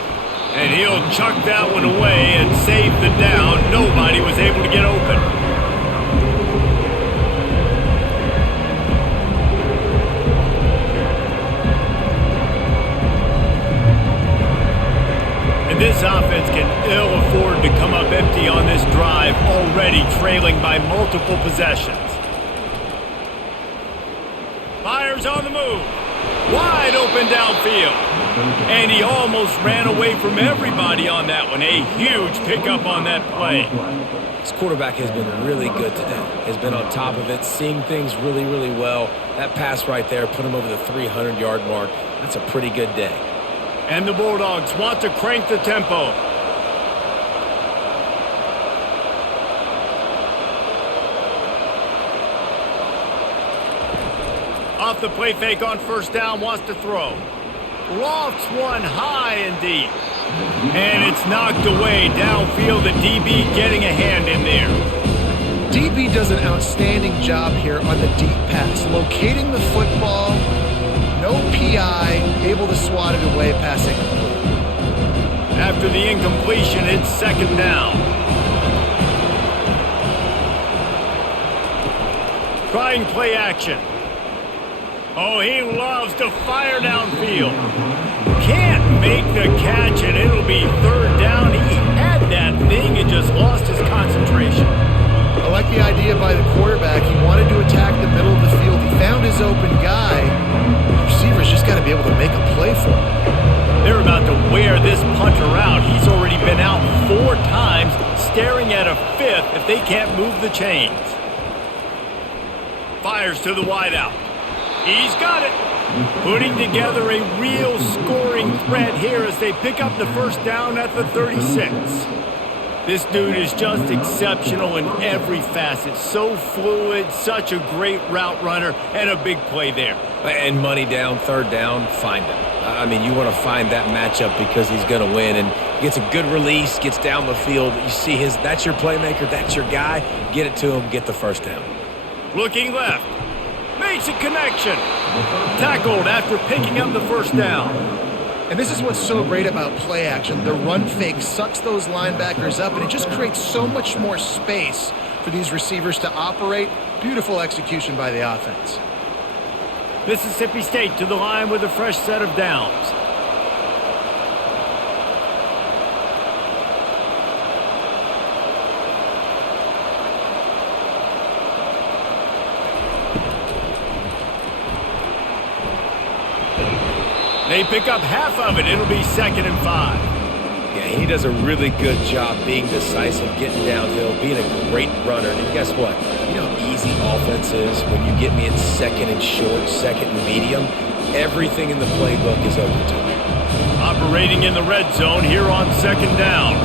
And he'll chuck that one away and save the down. Nobody was able to get open. This offense can ill afford to come up empty on this drive, already trailing by multiple possessions. Fires on the move. Wide open downfield. And he almost ran away from everybody on that one. A huge pickup on that play. This quarterback has been really good today. Has been on top of it, seeing things really, really well. That pass right there put him over the 300-yard mark. That's a pretty good day. And the Bulldogs want to crank the tempo. Off the play fake on first down, wants to throw. Lofts one high and deep. And it's knocked away downfield. The DB getting a hand in there. DB does an outstanding job here on the deep pass, locating the football. No PI, able to swat it away, pass incomplete. After the incompletion, it's second down. Trying play action. Oh, he loves to fire downfield. Can't make the catch, and it'll be third down. He had that thing and just lost his concentration. I like the idea by the quarterback. He wanted to attack the middle of the field. He found his open guy. Receivers just got to be able to make a play for him. They're about to wear this punter out. He's already been out 4 times, staring at a 5th if they can't move the chains. Fires to the wideout. He's got it. Putting together a real scoring threat here as they pick up the first down at the 36. This dude is just exceptional in every facet. So fluid, such a great route runner, and a big play there. And money down, third down, find him. I mean, you want to find that matchup because he's going to win. And gets a good release, gets down the field. You see that's your playmaker, that's your guy. Get it to him, get the first down. Looking left. Makes a connection. Tackled after picking up the first down. And this is what's so great about play action. The run fake sucks those linebackers up, and it just creates so much more space for these receivers to operate. Beautiful execution by the offense. Mississippi State to the line with a fresh set of downs. They pick up half of it. It'll be 2nd and 5. Yeah, he does a really good job being decisive, getting downhill, being a great runner. And guess what? You know how easy offense is when you get me in 2nd and short, 2nd and medium? Everything in the playbook is open to me. Operating in the red zone here on 2nd down.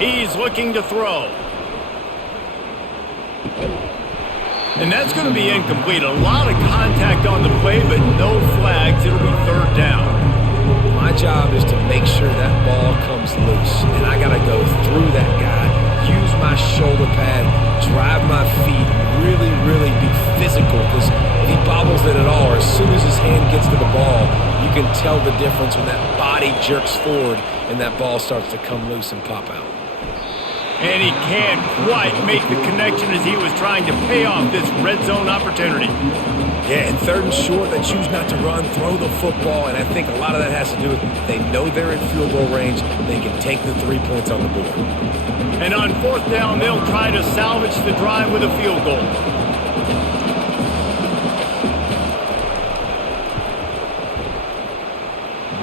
He's looking to throw. And that's going to be incomplete. A lot of contact on the play, but no flags. It'll be 3rd down. My job is to make sure that ball comes loose. And I got to go through that guy, use my shoulder pad, drive my feet, really be physical. Because if he bobbles it at all, or as soon as his hand gets to the ball, you can tell the difference when that body jerks forward and that ball starts to come loose and pop out. And he can't quite make the connection as he was trying to pay off this red zone opportunity. Yeah, and 3rd and short, they choose not to run, throw the football, and I think a lot of that has to do with they know they're in field goal range. They can take the 3 points on the board. And on 4th down, they'll try to salvage the drive with a field goal.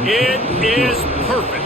It is perfect.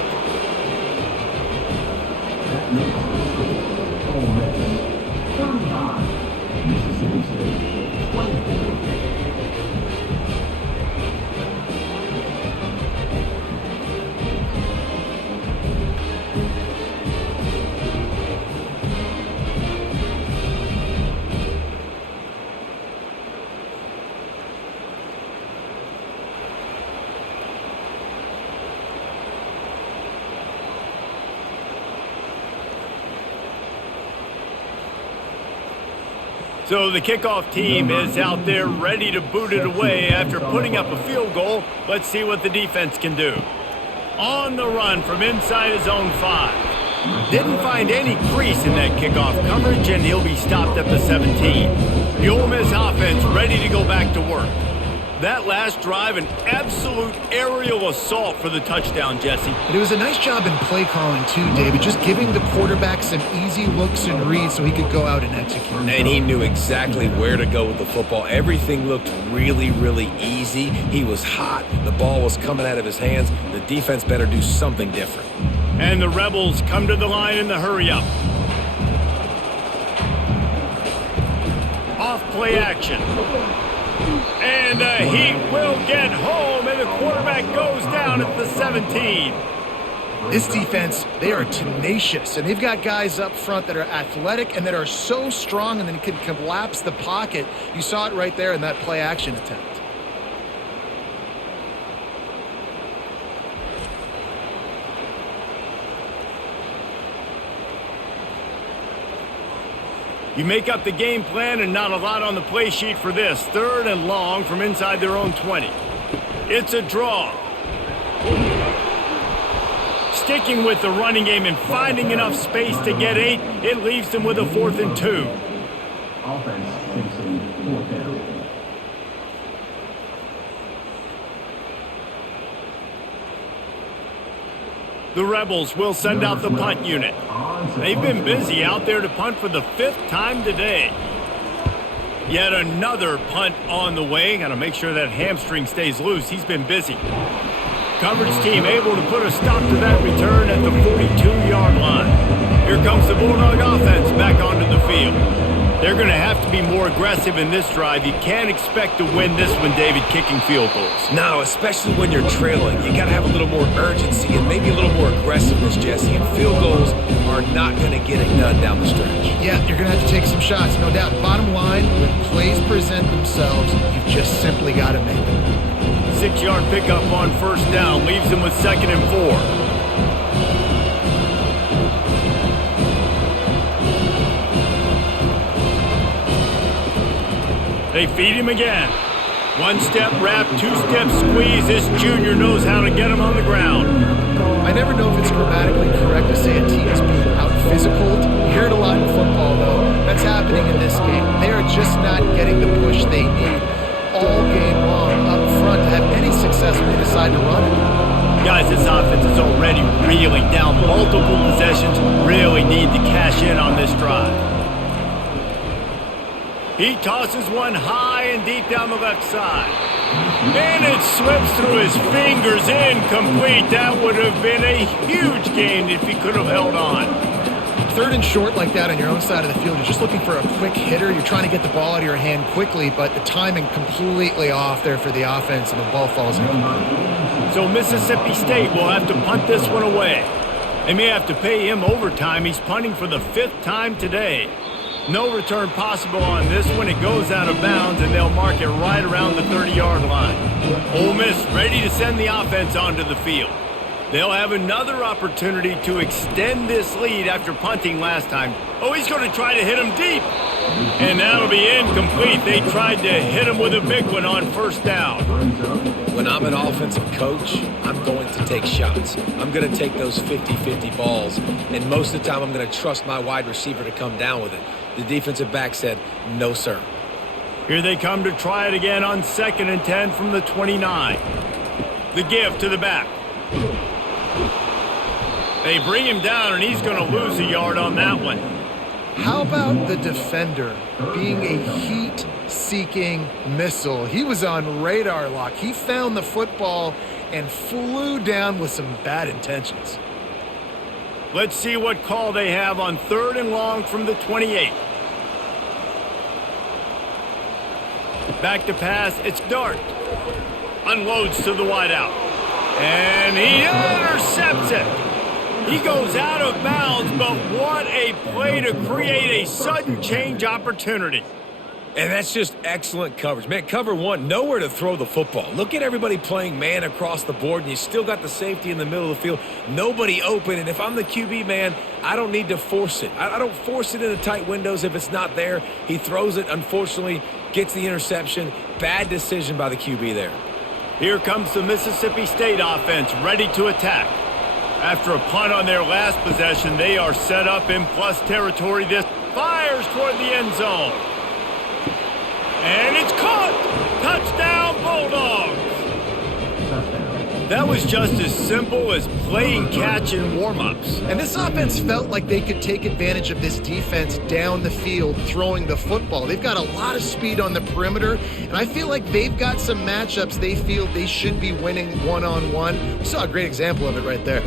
So the kickoff team is out there ready to boot it away after putting up a field goal. Let's see what the defense can do. On the run from inside his own 5. Didn't find any crease in that kickoff coverage, and he'll be stopped at the 17. The Ole Miss offense ready to go back to work. That last drive, an absolute aerial assault for the touchdown, Jesse. But it was a nice job in play calling too, David, just giving the quarterback some easy looks and reads so he could go out and execute. And he knew exactly where to go with the football. Everything looked really easy. He was hot. The ball was coming out of his hands. The defense better do something different. And the Rebels come to the line in the hurry-up. Off play action. And he will get home, and the quarterback goes down at the 17. This defense, they are tenacious, and they've got guys up front that are athletic and that are so strong and then can collapse the pocket. You saw it right there in that play action attempt. You make up the game plan and not a lot on the play sheet for this. 3rd and long from inside their own 20. It's a draw. Sticking with the running game and finding enough space to get 8, it leaves them with a 4th and 2. Offense facing 4th down. The Rebels will send out the punt unit. They've been busy out there to punt for the 5th time today. Yet another punt on the way. Got to make sure that hamstring stays loose. He's been busy. Coverage team able to put a stop to that return at the 42-yard line. Here comes the Bulldog offense back onto the field. They're going to have to be more aggressive in this drive. You can't expect to win this one, David, kicking field goals. No, especially when you're trailing. You got to have a little more urgency and maybe a little more aggressiveness, Jesse. And field goals are not going to get it done down the stretch. Yeah, you're going to have to take some shots, no doubt. Bottom line, when plays present themselves, you've just simply got to make them. 6-yard pickup on 1st down leaves them with 2nd and 4. They feed him again. One-step wrap, two-step squeeze. This junior knows how to get him on the ground. I never know if it's grammatically correct to say a team is being out-physicaled. You hear it a lot in football, though. That's happening in this game. They are just not getting the push they need all game long up front to have any success when they decide to run it. Guys, this offense is already reeling down multiple possessions. Really need to cash in on this drive. He tosses one high and deep down the left side. And it slips through his fingers, incomplete. That would have been a huge gain if he could have held on. Third and short like that on your own side of the field, you're just looking for a quick hitter. You're trying to get the ball out of your hand quickly, but the timing completely off there for the offense, and the ball falls incomplete. So Mississippi State will have to punt this one away. They may have to pay him overtime. He's punting for the 5th time today. No return possible on this one. It goes out of bounds, and they'll mark it right around the 30-yard line. Ole Miss ready to send the offense onto the field. They'll have another opportunity to extend this lead after punting last time. Oh, he's going to try to hit him deep. And that'll be incomplete. They tried to hit him with a big one on first down. When I'm an offensive coach, I'm going to take shots. I'm going to take those 50-50 balls, and most of the time I'm going to trust my wide receiver to come down with it. The defensive back said, no, sir. Here they come to try it again on 2nd and 10 from the 29. The give to the back. They bring him down, and he's going to lose a yard on that one. How about the defender being a heat-seeking missile? He was on radar lock. He found the football and flew down with some bad intentions. Let's see what call they have on 3rd and long from the 28. Back to pass, it's Dart. Unloads to the wideout. And he intercepts it. He goes out of bounds, but what a play to create a sudden change opportunity. And that's just excellent coverage. Man, cover one, nowhere to throw the football. Look at everybody playing man across the board, and you still got the safety in the middle of the field. Nobody open, and if I'm the QB, man, I don't need to force it. I don't force it in the tight windows if it's not there. He throws it, unfortunately, gets the interception. Bad decision by the QB there. Here comes the Mississippi State offense ready to attack. After a punt on their last possession, they are set up in plus territory. This fires toward the end zone. And it's caught! Touchdown, Bulldogs! That was just as simple as playing catch in warm-ups. And this offense felt like they could take advantage of this defense down the field throwing the football. They've got a lot of speed on the perimeter, and I feel like they've got some matchups they feel they should be winning one-on-one. We saw a great example of it right there.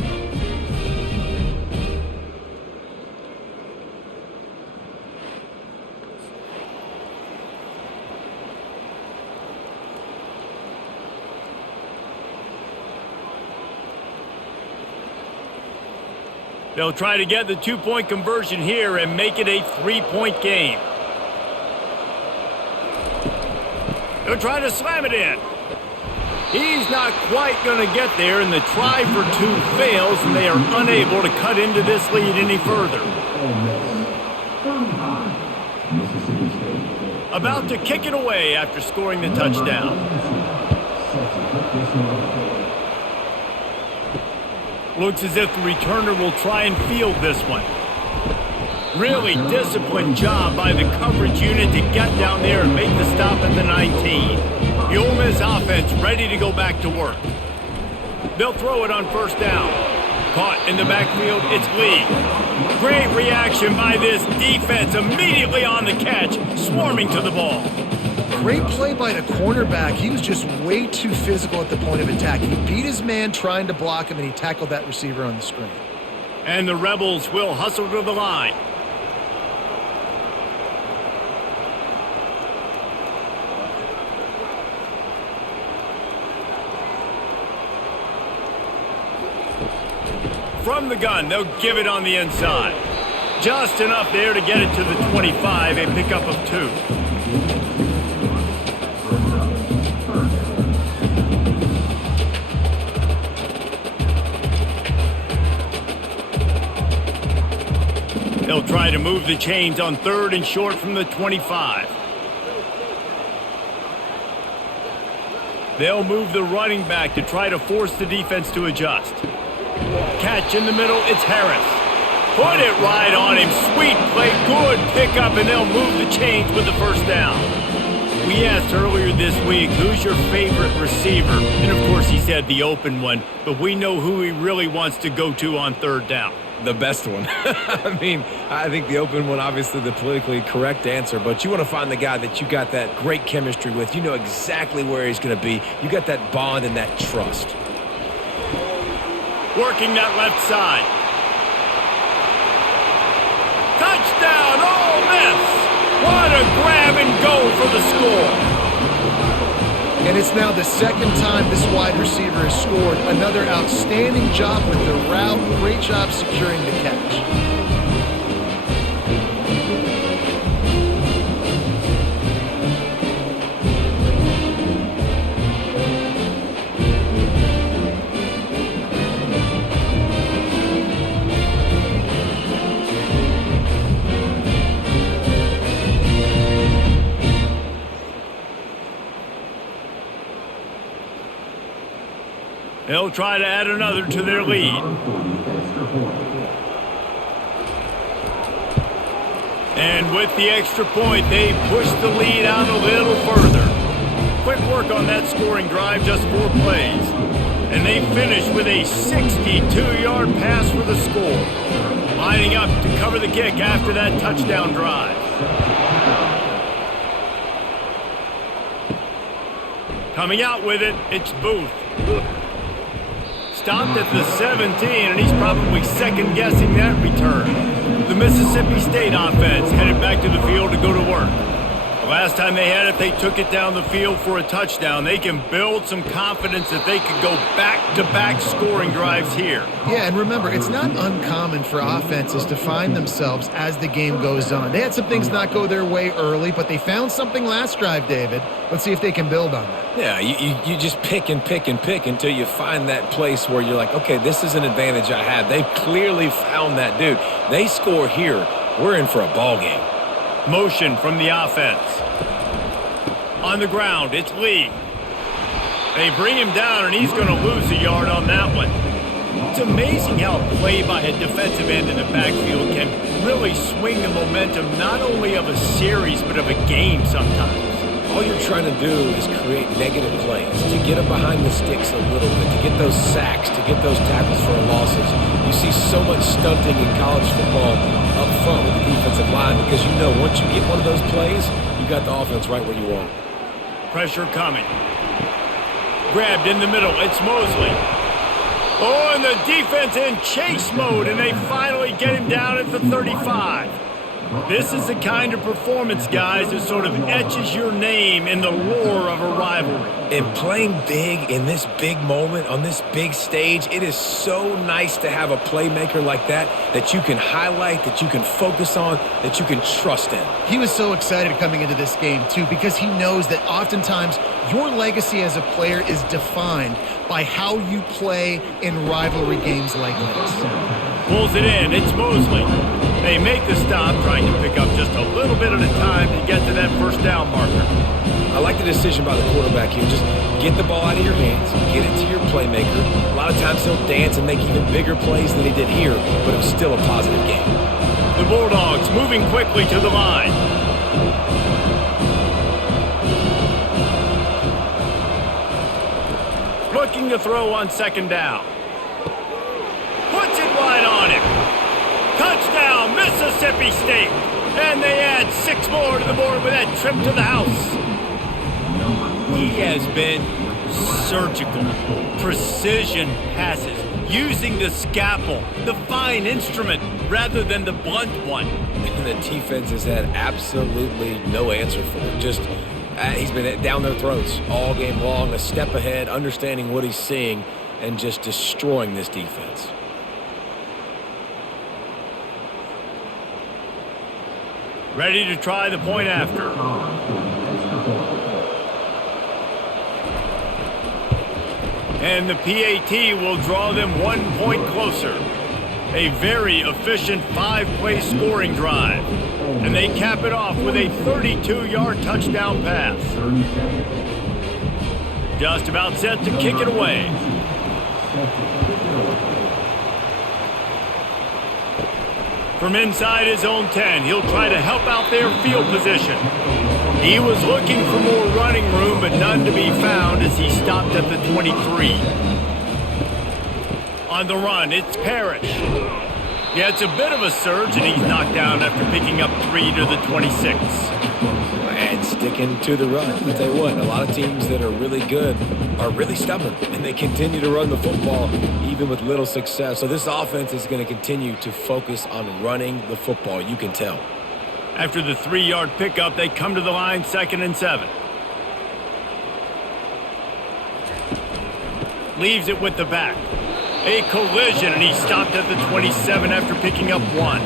They'll try to get the 2-point conversion here and make it a 3-point game. They'll try to slam it in. He's not quite going to get there, and the try for 2 fails, and they are unable to cut into this lead any further. About to kick it away after scoring the touchdown. Looks as if the returner will try and field this one. Really disciplined job by the coverage unit to get down there and make the stop at the 19. The Ole Miss offense ready to go back to work. They'll throw it on first down. Caught in the backfield, it's Lee. Great reaction by this defense, immediately on the catch, swarming to the ball. Great play by the cornerback. He was just way too physical at the point of attack. He beat his man trying to block him, and he tackled that receiver on the screen. And the Rebels will hustle to the line. From the gun, they'll give it on the inside. Just enough there to get it to the 25, a pickup of 2. They'll try to move the chains on 3rd and short from the 25. They'll move the running back to try to force the defense to adjust. Catch in the middle, it's Harris. Put it right on him. Sweet play, good pickup, and they'll move the chains with the first down. We asked earlier this week, who's your favorite receiver? And of course he said the open one, but we know who he really wants to go to on third down. The best one. I mean, I think the open one, obviously the politically correct answer, but you want to find the guy that you got that great chemistry with. You know exactly where he's going to be. You got that bond and that trust. Working that left side. Touchdown, Ole Miss! What a grab and go for the score. And it's now the second time this wide receiver has scored. Another outstanding job with the route. Great job securing the catch. They'll try to add another to their lead. And with the extra point, they push the lead out a little further. Quick work on that scoring drive, just 4 plays. And they finish with a 62-yard pass for the score. Lining up to cover the kick after that touchdown drive. Coming out with it, it's Booth. Stopped at the 17, and he's probably second-guessing that return. The Mississippi State offense headed back to the field to go to work. The last time they had it, they took it down the field for a touchdown. They can build some confidence that they could go back-to-back scoring drives here. Yeah, and remember, it's not uncommon for offenses to find themselves as the game goes on. They had some things not go their way early, but they found something last drive, David. Let's see if they can build on that. Yeah, you just pick and pick and pick until you find that place where you're like, okay, this is an advantage I have. They've clearly found that dude. They score here, we're in for a ball game. Motion from the offense. On the ground, it's Lee. They bring him down, and he's going to lose a yard on that one. It's amazing how a play by a defensive end in the backfield can really swing the momentum not only of a series but of a game sometimes. All you're trying to do is create negative plays, to get them behind the sticks a little bit, to get those sacks, to get those tackles for losses. You see so much stunting in college football up front with the defensive line because you know once you get one of those plays, you got the offense right where you want. Pressure coming. Grabbed in the middle. It's Mosley. Oh, and the defense in chase mode, and they finally get him down at the 35. This is the kind of performance, guys, that sort of etches your name in the lore of a rivalry. And playing big in this big moment, on this big stage, it is so nice to have a playmaker like that you can highlight, that you can focus on, that you can trust in. He was so excited coming into this game, too, because he knows that oftentimes your legacy as a player is defined by how you play in rivalry games like this. Pulls it in. It's Mosley. They make the stop, trying to pick up just a little bit at a time to get to that first down marker. I like the decision by the quarterback here. Just get the ball out of your hands, get it to your playmaker. A lot of times he'll dance and make even bigger plays than he did here, but it was still a positive game. The Bulldogs moving quickly to the line. Looking to throw on second down. Puts it right on him. Touchdown, Mississippi State. And they add 6 more to the board with that trip to the house. He has been surgical. Precision passes. Using the scalpel, the fine instrument, rather than the blunt one. And the defense has had absolutely no answer for it. Just, he's been down their throats all game long, a step ahead, understanding what he's seeing, and just destroying this defense. Ready to try the point after. And the PAT will draw them 1 point closer. A very efficient 5-play scoring drive. And they cap it off with a 32-yard touchdown pass. Just about set to kick it away. From inside his own 10, he'll try to help out their field position. He was looking for more running room, but none to be found as he stopped at the 23. On the run, it's Parrish. Yeah, it's a bit of a surge, and he's knocked down after picking up 3 to the 26. And sticking to the run. I'll tell you what, a lot of teams that are really good are really stubborn, and they continue to run the football even with little success. So this offense is going to continue to focus on running the football, you can tell. After the 3-yard pickup, they come to the line, 2nd and 7. Leaves it with the back. A collision, and he stopped at the 27 after picking up 1.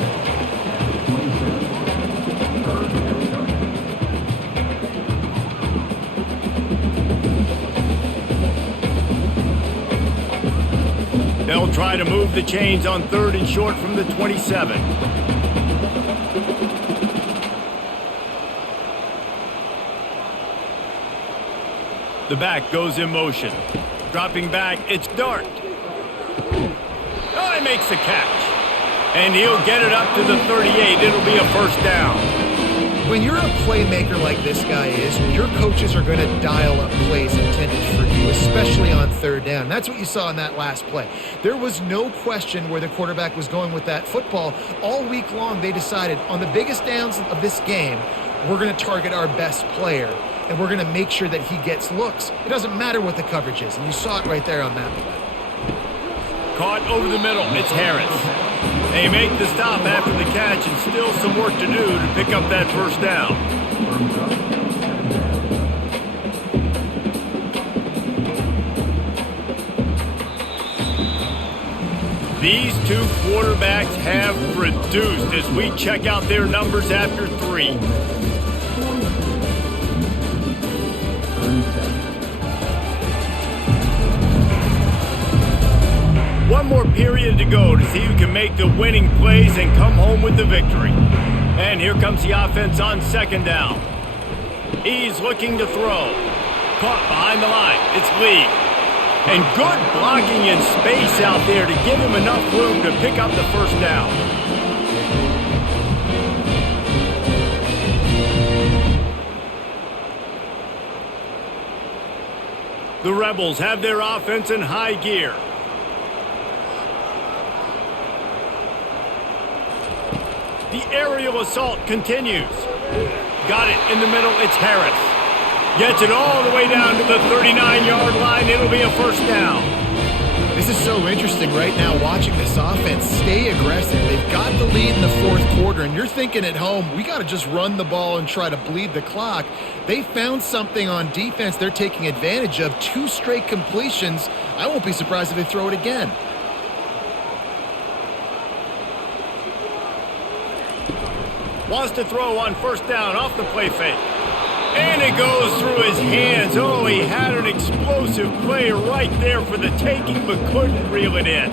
They'll try to move the chains on 3rd and short from the 27. The back goes in motion. Dropping back, it's Dart. Oh, he makes the catch. And he'll get it up to the 38. It'll be a first down. When you're a playmaker like this guy is, your coaches are going to dial up plays intended for you, especially on 3rd down. That's what you saw in that last play. There was no question where the quarterback was going with that football. All week long, they decided on the biggest downs of this game, we're going to target our best player, and we're going to make sure that he gets looks. It doesn't matter what the coverage is, and you saw it right there on that play. Caught over the middle, it's Harris. They make the stop after the catch, and still some work to do to pick up that first down. These two quarterbacks have produced as we check out their numbers after 3. One more period to go to see who can make the winning plays and come home with the victory. And here comes the offense on 2nd down. He's looking to throw. Caught behind the line. It's Lee. And good blocking and space out there to give him enough room to pick up the first down. The Rebels have their offense in high gear. The aerial assault continues. Got it in the middle, it's Harris. Gets it all the way down to the 39-yard line. It'll be a first down. This is so interesting right now watching this offense stay aggressive. They've got the lead in the 4th quarter, and you're thinking at home, we got to just run the ball and try to bleed the clock. They found something on defense they're taking advantage of. 2 straight completions. I won't be surprised if they throw it again. Wants to throw on first down off the play fake. And it goes through his hands. Oh, he had an explosive play right there for the taking, but couldn't reel it in.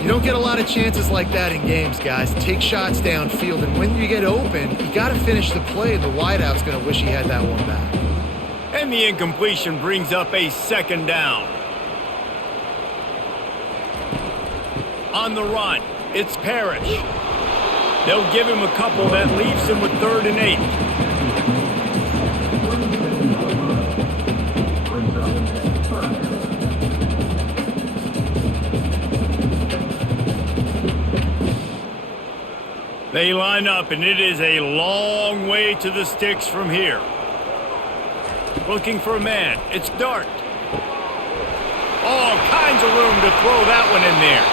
You don't get a lot of chances like that in games, guys. Take shots downfield, and when you get open, you got to finish the play. The wideout's going to wish he had that one back. And the incompletion brings up a 2nd down. On the run, it's Parrish. They'll give him a couple that leaves him with 3rd and 8. They line up, and it is a long way to the sticks from here. Looking for a man. It's Dart. All kinds of room to throw that one in there.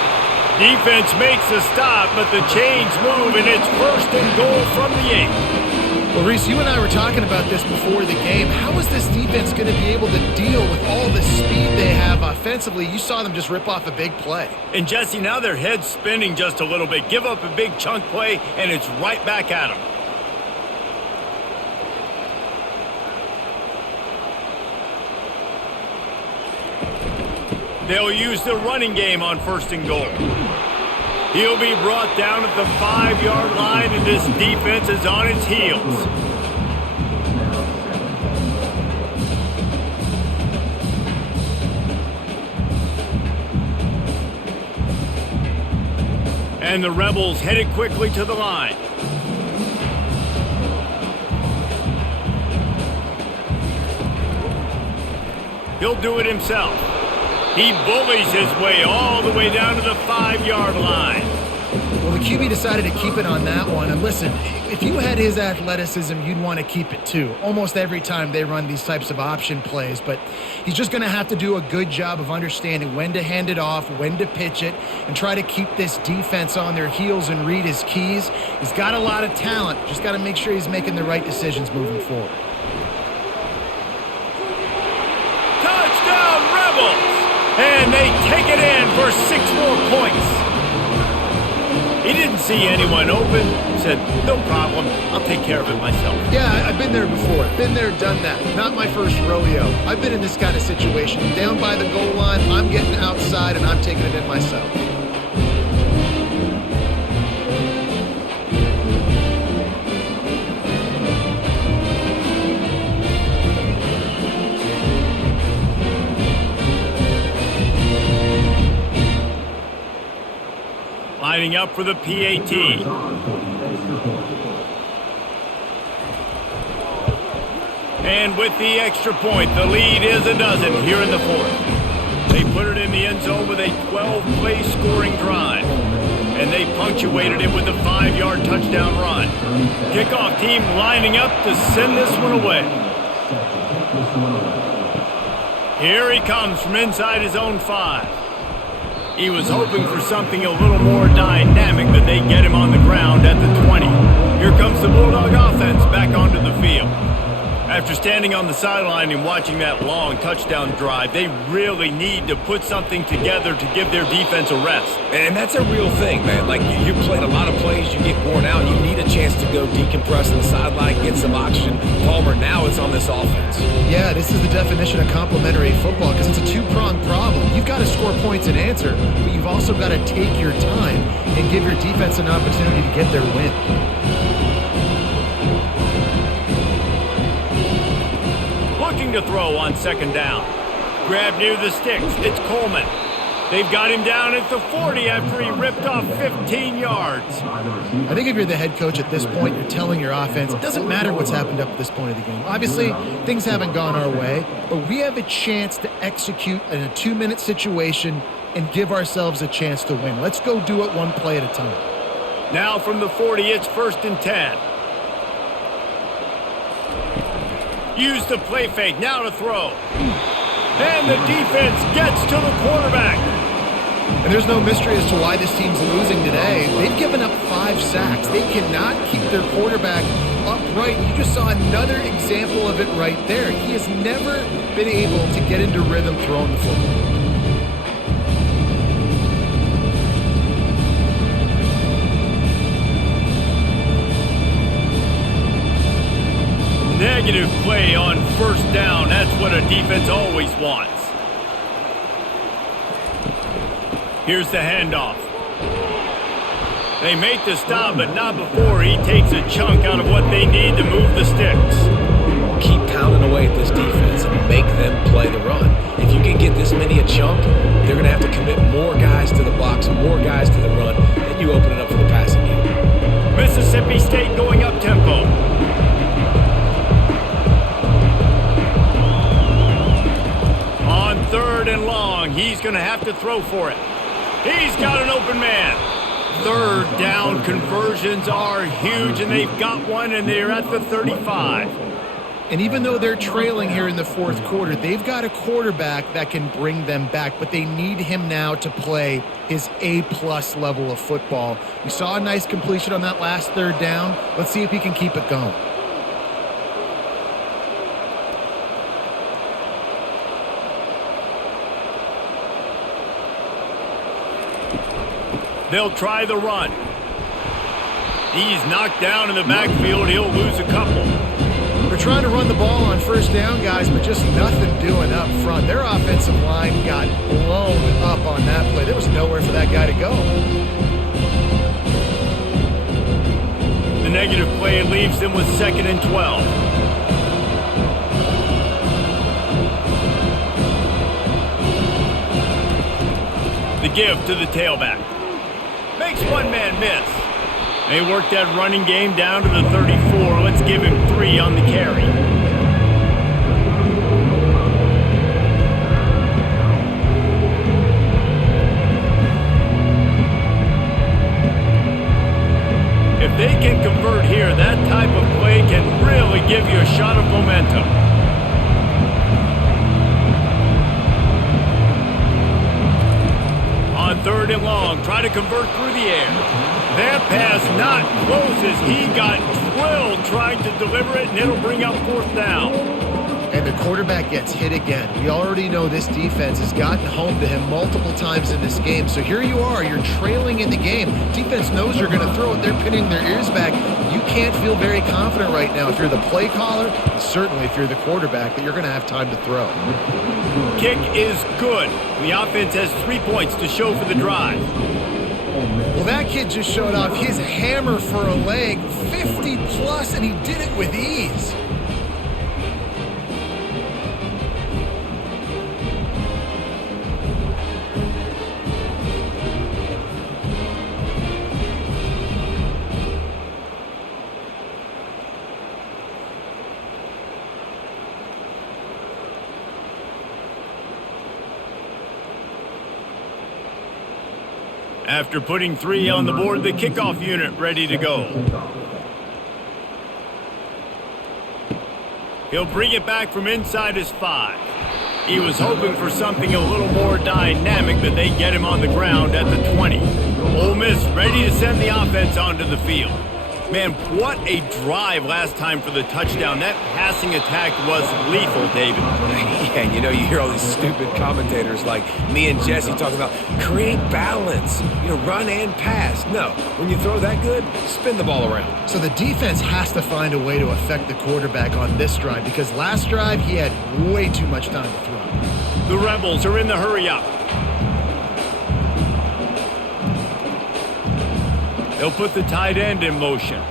Defense makes the stop, but the chains move, and it's 1st and goal from the 8. Well, Reese, you and I were talking about this before the game. How is this defense going to be able to deal with all the speed they have offensively? You saw them just rip off a big play. And, Jesse, now their head's spinning just a little bit. Give up a big chunk play, and it's right back at them. They'll use the running game on 1st and goal. He'll be brought down at the 5-yard line, and this defense is on its heels. And the Rebels headed quickly to the line. He'll do it himself. He bullies his way all the way down to the 5-yard line. Well, the QB decided to keep it on that one. And listen, if you had his athleticism, you'd want to keep it too. Almost every time they run these types of option plays. But he's just going to have to do a good job of understanding when to hand it off, when to pitch it, and try to keep this defense on their heels and read his keys. He's got a lot of talent. Just got to make sure he's making the right decisions moving forward. Touchdown, Rebels! And they take it in for 6 more points. He didn't see anyone open. Said, no problem. I'll take care of it myself. Yeah, I've been there before. Been there, done that. Not my first rodeo. I've been in this kind of situation. Down by the goal line, I'm getting outside, and I'm taking it in myself. Lining up for the PAT. And with the extra point, the lead is a dozen here in the 4th. They put it in the end zone with a 12-play scoring drive. And they punctuated it with a 5-yard touchdown run. Kickoff team lining up to send this one away. Here he comes from inside his own 5. He was hoping for something a little more dynamic, but they get him on the ground at the 20. Here comes the Bulldog offense back onto the field. After standing on the sideline and watching that long touchdown drive, they really need to put something together to give their defense a rest. And that's a real thing, man. Like, you played a lot of plays, you get worn out, you need a chance to go decompress on the sideline, get some oxygen. Palmer, now it's on this offense. Yeah, this is the definition of complementary football because it's a two-pronged problem. You've got to score points and answer, but you've also got to take your time and give your defense an opportunity to get their win. Looking to throw on 2nd down. Grab near the sticks. It's Coleman. They've got him down at the 40 after he ripped off 15 yards. I think if you're the head coach at this point, you're telling your offense, it doesn't matter what's happened up to this point of the game. Obviously, things haven't gone our way, but we have a chance to execute in a 2-minute situation and give ourselves a chance to win. Let's go do it one play at a time. Now from the 40, it's 1st and 10. Use the play fake, now to throw. And the defense gets to the quarterback. And there's no mystery as to why this team's losing today. They've given up 5 sacks. They cannot keep their quarterback upright. You just saw another example of it right there. He has never been able to get into rhythm throwing the football. Negative play on 1st down. That's what a defense always wants. Here's the handoff. They make the stop, but not before he takes a chunk out of what they need to move the sticks. Keep pounding away at this defense and make them play the run. If you can get this many a chunk, they're going to have to commit more guys to the box, more guys to the run, then you open it up for the passing game. Mississippi State going up tempo. On 3rd and long, he's going to have to throw for it. He's got an open man. 3rd down conversions are huge, and they've got one, and they're at the 35. And even though they're trailing here in the 4th quarter, they've got a quarterback that can bring them back, but they need him now to play his A-plus level of football. We saw a nice completion on that last 3rd down. Let's see if he can keep it going. They'll try the run. He's knocked down in the backfield. He'll lose a couple. They're trying to run the ball on 1st down, guys, but just nothing doing up front. Their offensive line got blown up on that play. There was nowhere for that guy to go. The negative play leaves them with 2nd and 12. The give to the tailback. Makes one man miss. They work that running game down to the 34. Let's give him 3 on the carry. If they can convert here, that type of play can really give you a shot of momentum. On 3rd and long, try to convert through the air. That pass not close as he got drilled trying to deliver it, and it'll bring up 4th down. And the quarterback gets hit again. We already know this defense has gotten home to him multiple times in this game. So here you are, you're trailing in the game. Defense knows you're going to throw it. They're pinning their ears back. You can't feel very confident right now if you're the play caller, certainly if you're the quarterback, that you're going to have time to throw. Kick is good. The offense has 3 points to show for the drive. Well, that kid just showed off his hammer for a leg, 50 plus, and he did it with ease. After putting 3 on the board, the kickoff unit ready to go. He'll bring it back from inside his 5. He was hoping for something a little more dynamic, but they get him on the ground at the 20. Ole Miss ready to send the offense onto the field. Man, what a drive last time for the touchdown. That passing attack was lethal, David. Yeah, and you hear all these stupid commentators like me and Jesse talking about create balance, run and pass. No, when you throw that good, spin the ball around. So the defense has to find a way to affect the quarterback on this drive because last drive he had way too much time to throw. The Rebels are in the hurry-up. They'll put the tight end in motion.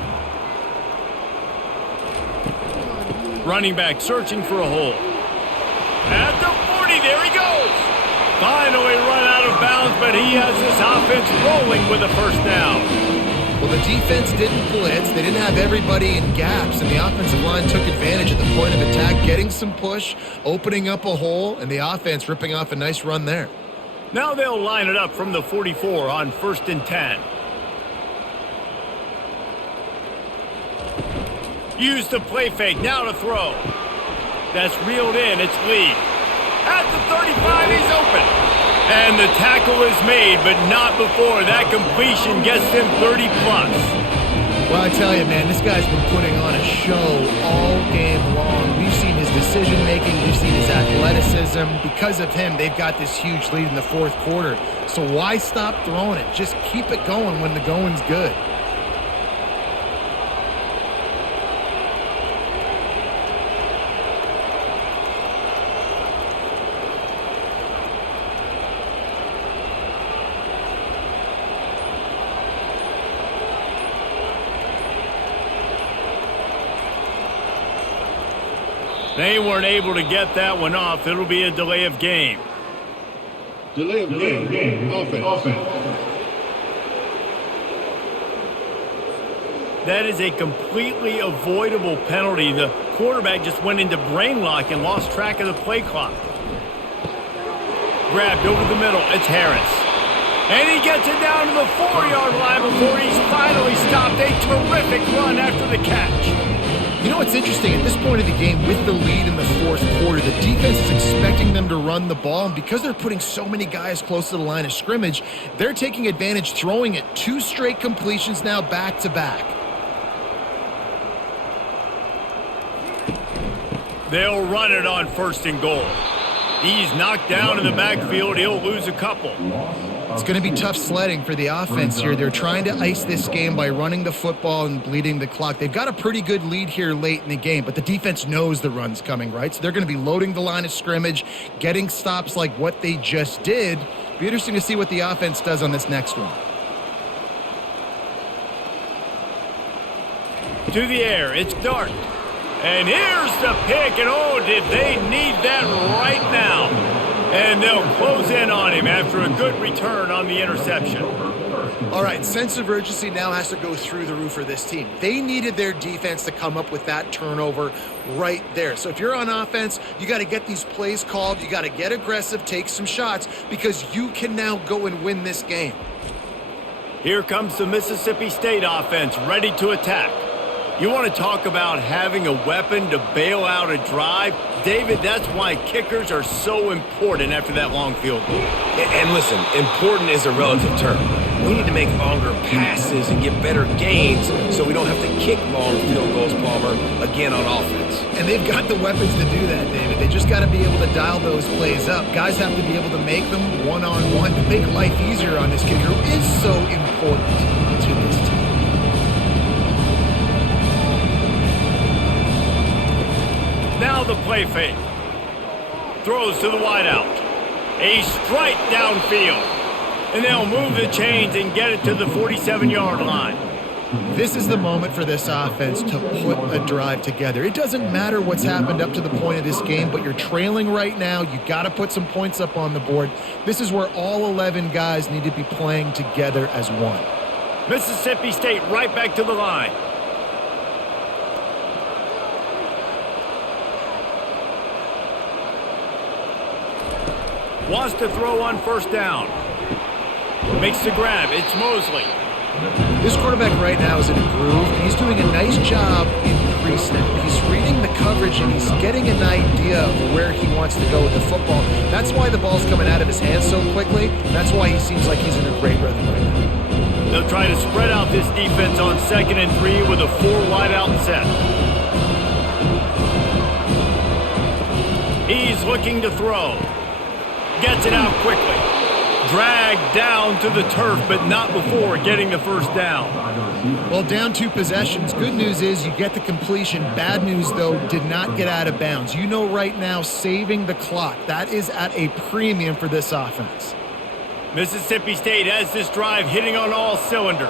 Running back searching for a hole. At the 40, there he goes. Finally run out of bounds, but he has this offense rolling with a 1st down. Well, the defense didn't blitz. They didn't have everybody in gaps, and the offensive line took advantage at the point of attack, getting some push, opening up a hole, and the offense ripping off a nice run there. Now they'll line it up from the 44 on 1st and 10. Use the play fake, now to throw. That's reeled in, it's Lee. At the 35, he's open. And the tackle is made, but not before that completion gets him 30 plus. Well, I tell you, man, this guy's been putting on a show all game long. We've seen his decision-making. We've seen his athleticism. Because of him, they've got this huge lead in the 4th quarter. So why stop throwing it? Just keep it going when the going's good. They weren't able to get that one off. It'll be a delay of game. Delay of game. Offense. That is a completely avoidable penalty. The quarterback just went into brain lock and lost track of the play clock. Grabbed over the middle. It's Harris. And he gets it down to the 4-yard line before he's finally stopped. A terrific run after the catch. You know what's interesting? At this point of the game, with the lead in the 4th quarter, the defense is expecting them to run the ball, and because they're putting so many guys close to the line of scrimmage, they're taking advantage, throwing it 2 straight completions now back-to-back. They'll run it on 1st and goal. He's knocked down in the backfield. He'll lose a couple. It's going to be tough sledding for the offense here. They're trying to ice this game by running the football and bleeding the clock. They've got a pretty good lead here late in the game, but the defense knows the run's coming, right? So they're going to be loading the line of scrimmage, getting stops like what they just did. Be interesting to see what the offense does on this next one. To the air, it's Dart. And here's the pick, and oh, did they need that right now. And they'll close in on him after a good return on the interception. All right, sense of urgency now has to go through the roof for this team. They needed their defense to come up with that turnover right there. So if you're on offense, you got to get these plays called. You got to get aggressive, take some shots, because you can now go and win this game. Here comes the Mississippi State offense ready to attack. You want to talk about having a weapon to bail out a drive? David, that's why kickers are so important after that long field goal. And listen, important is a relative term. We need to make longer passes and get better gains so we don't have to kick long field goals, Palmer, again on offense. And they've got the weapons to do that, David. They just got to be able to dial those plays up. Guys have to be able to make them one-on-one to make life easier on this kicker. It is so important to this team. Now the play fake. Throws to the wideout. A strike downfield. And they'll move the chains and get it to the 47-yard line. This is the moment for this offense to put a drive together. It doesn't matter what's happened up to the point of this game, but you're trailing right now. You got to put some points up on the board. This is where all 11 guys need to be playing together as one. Mississippi State right back to the line. Wants to throw on first down. Makes the grab. It's Mosley. This quarterback right now is in a groove. He's doing a nice job in pre-snap. He's reading the coverage and he's getting an idea of where he wants to go with the football. That's why the ball's coming out of his hands so quickly. That's why he seems like he's in a great rhythm right now. They'll try to spread out this defense on 2nd and 3 with a 4 wideout set. He's looking to throw. Gets it out quickly. Dragged down to the turf, but not before getting the first down. Well, down 2 possessions. Good news is you get the completion. Bad news, though, did not get out of bounds. You know right now, saving the clock. That is at a premium for this offense. Mississippi State has this drive hitting on all cylinders.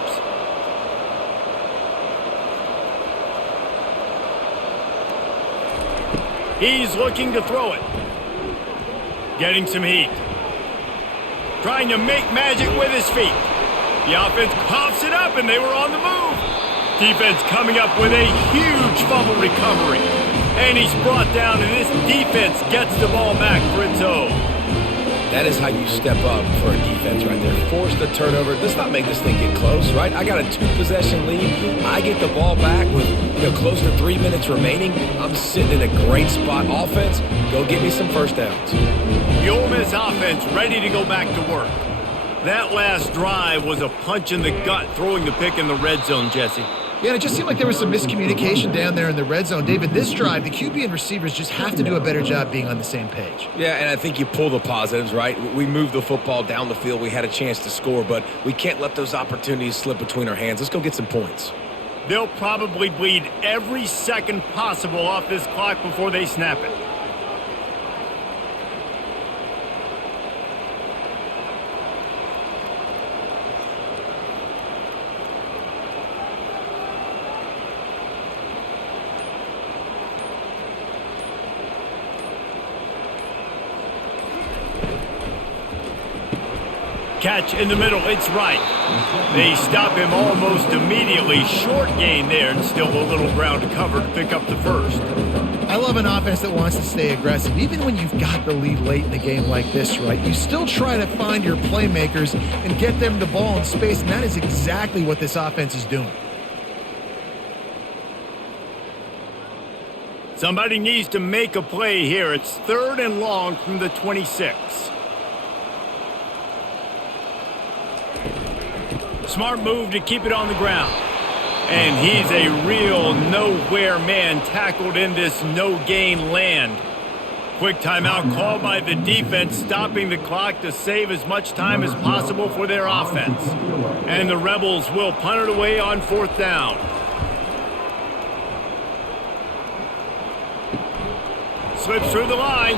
He's looking to throw it. Getting some heat. Trying to make magic with his feet. The offense coughs it up, and they were on the move. Defense coming up with a huge fumble recovery. And he's brought down, and this defense gets the ball back for its own. That is how you step up for a defense right there. Force the turnover. Let's not make this thing get close, right? I got a 2-possession lead. I get the ball back with close to 3 minutes remaining. I'm sitting in a great spot. Offense, go get me some first downs. The Ole Miss offense ready to go back to work. That last drive was a punch in the gut, throwing the pick in the red zone, Jesse. Yeah, and it just seemed like there was some miscommunication down there in the red zone. David, this drive, the QB and receivers just have to do a better job being on the same page. Yeah, and I think you pull the positives, right? We moved the football down the field. We had a chance to score, but we can't let those opportunities slip between our hands. Let's go get some points. They'll probably bleed every second possible off this clock before they snap it. Catch in the middle, it's right. They stop him almost immediately. Short gain there, and still a little ground to cover to pick up the first. I love an offense that wants to stay aggressive. Even when you've got the lead late in the game like this, right, you still try to find your playmakers and get them the ball in space, and that is exactly what this offense is doing. Somebody needs to make a play here. It's 3rd and long from the 26. Smart move to keep it on the ground. And he's a real nowhere man tackled in this no-gain land. Quick timeout called by the defense, stopping the clock to save as much time as possible for their offense. And the Rebels will punt it away on 4th down. Slips through the line,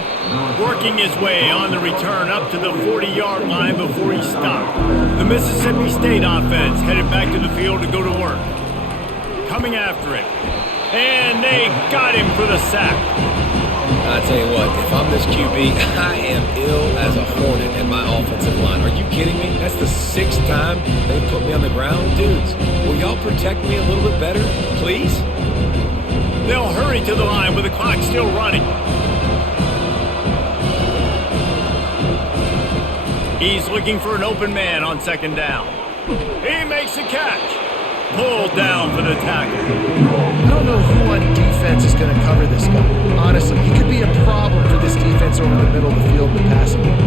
working his way on the return up to the 40-yard line before he stopped. The Mississippi State offense headed back to the field to go to work. Coming after it. And they got him for the sack. I tell you what, if I'm this QB, I am ill as a hornet in my offensive line. Are you kidding me? That's the 6th time they put me on the ground. Dudes, will y'all protect me a little bit better, please? They'll hurry to the line with the clock still running. He's looking for an open man on 2nd down. He makes the catch. Pulled down for the tackle. I don't know who on defense is going to cover this guy. Honestly, he could be a problem for this defense over the middle of the field in the passing game.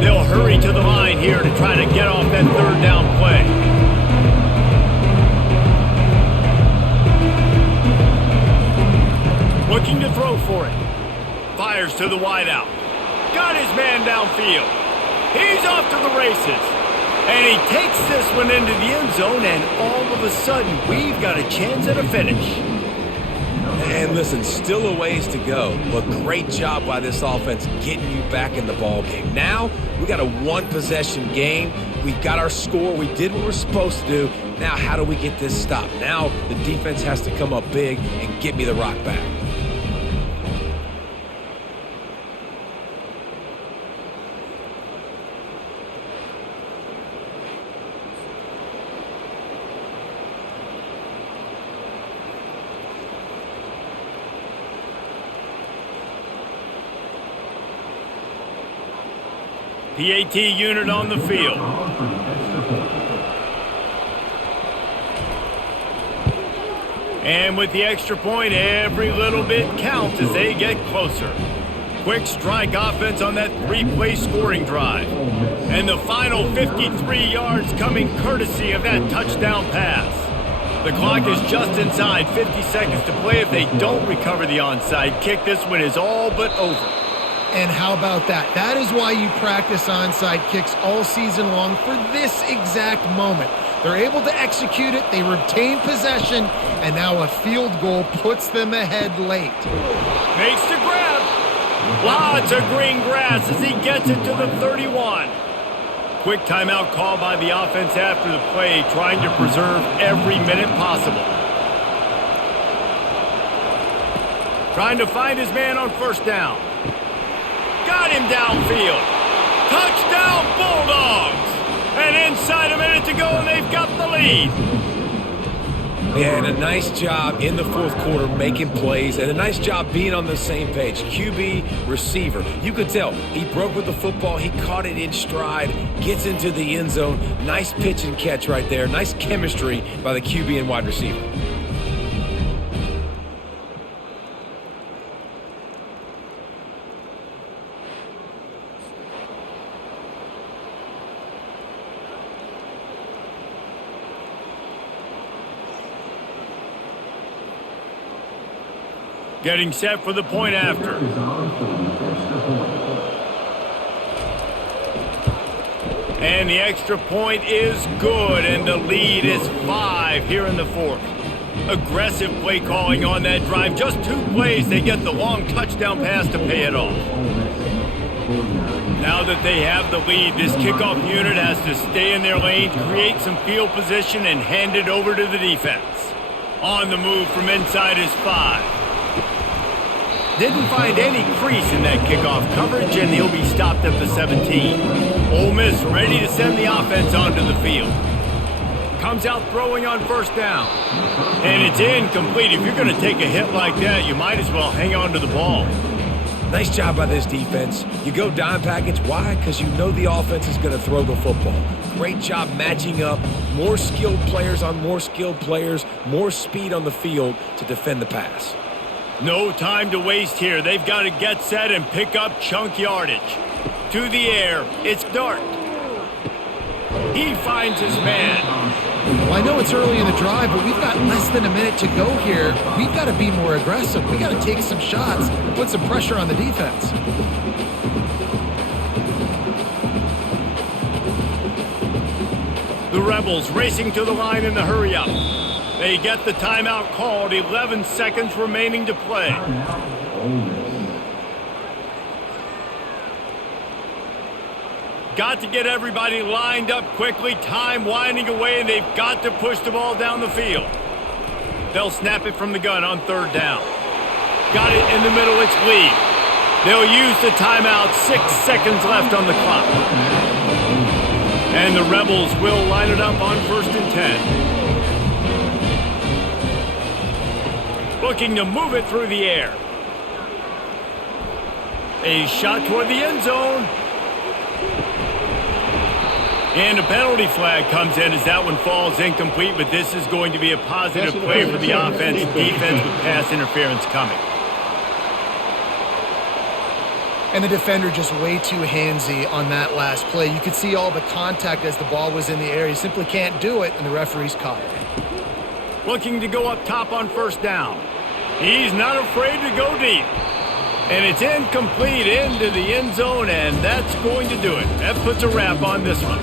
They'll hurry to the line here to try to get off that 3rd down play. Looking to throw for it. Fires to the wideout. Got his man downfield. He's off to the races. And he takes this one into the end zone, and all of a sudden, we've got a chance at a finish. And listen, still a ways to go, but great job by this offense getting you back in the ball game. Now, we got a 1-possession game. We got our score. We did what we're supposed to do. Now, how do we get this stopped? Now, the defense has to come up big and get me the rock back. PAT unit on the field. And with the extra point, every little bit counts as they get closer. Quick strike offense on that 3-play scoring drive. And the final 53 yards coming courtesy of that touchdown pass. The clock is just inside 50 seconds to play. If they don't recover the onside kick, this one is all but over. And how about that? That is why you practice onside kicks all season long for this exact moment. They're able to execute it, they retain possession, and now a field goal puts them ahead late. Makes the grab. Lots of green grass as he gets it to the 31. Quick timeout call by the offense after the play, trying to preserve every minute possible. Trying to find his man on 1st down. Got him downfield. Touchdown Bulldogs! And inside a minute to go, and they've got the lead. Yeah, and a nice job in the 4th quarter making plays, and a nice job being on the same page. QB, receiver. You could tell he broke with the football. He caught it in stride, gets into the end zone. Nice pitch and catch right there. Nice chemistry by the QB and wide receiver. Getting set for the point after. And the extra point is good, and the lead is 5 here in the 4th. Aggressive play calling on that drive. Just 2 plays, they get the long touchdown pass to pay it off. Now that they have the lead, this kickoff unit has to stay in their lane, create some field position, and hand it over to the defense. On the move from inside is 5. Didn't find any crease in that kickoff coverage, and he'll be stopped at the 17. Ole Miss ready to send the offense onto the field. Comes out throwing on 1st down. And it's incomplete. If you're going to take a hit like that, you might as well hang on to the ball. Nice job by this defense. You go dime package. Why? Because you know the offense is going to throw the football. Great job matching up. More skilled players on more skilled players. More speed on the field to defend the pass. No time to waste here. They've got to get set and pick up chunk yardage. To the air. It's Dart. He finds his man. Well, I know it's early in the drive, but we've got less than a minute to go here. We've got to be more aggressive. We've got to take some shots and put some pressure on the defense. The Rebels racing to the line in the hurry-up. They get the timeout called. 11 seconds remaining to play. Got to get everybody lined up quickly. Time winding away, and they've got to push the ball down the field. They'll snap it from the gun on third down. Got it in the middle, it's Lee. They'll use the timeout, 6 seconds left on the clock. And the Rebels will line it up on 1st and 10. Looking to move it through the air. A shot toward the end zone. And a penalty flag comes in as that one falls incomplete, but this is going to be a positive play for the offense. Defense with pass interference coming. And the defender just way too handsy on that last play. You could see all the contact as the ball was in the air. He simply can't do it, and the referee's caught it. Looking to go up top on 1st down. He's not afraid to go deep. And it's incomplete into the end zone, and that's going to do it. That puts a wrap on this one.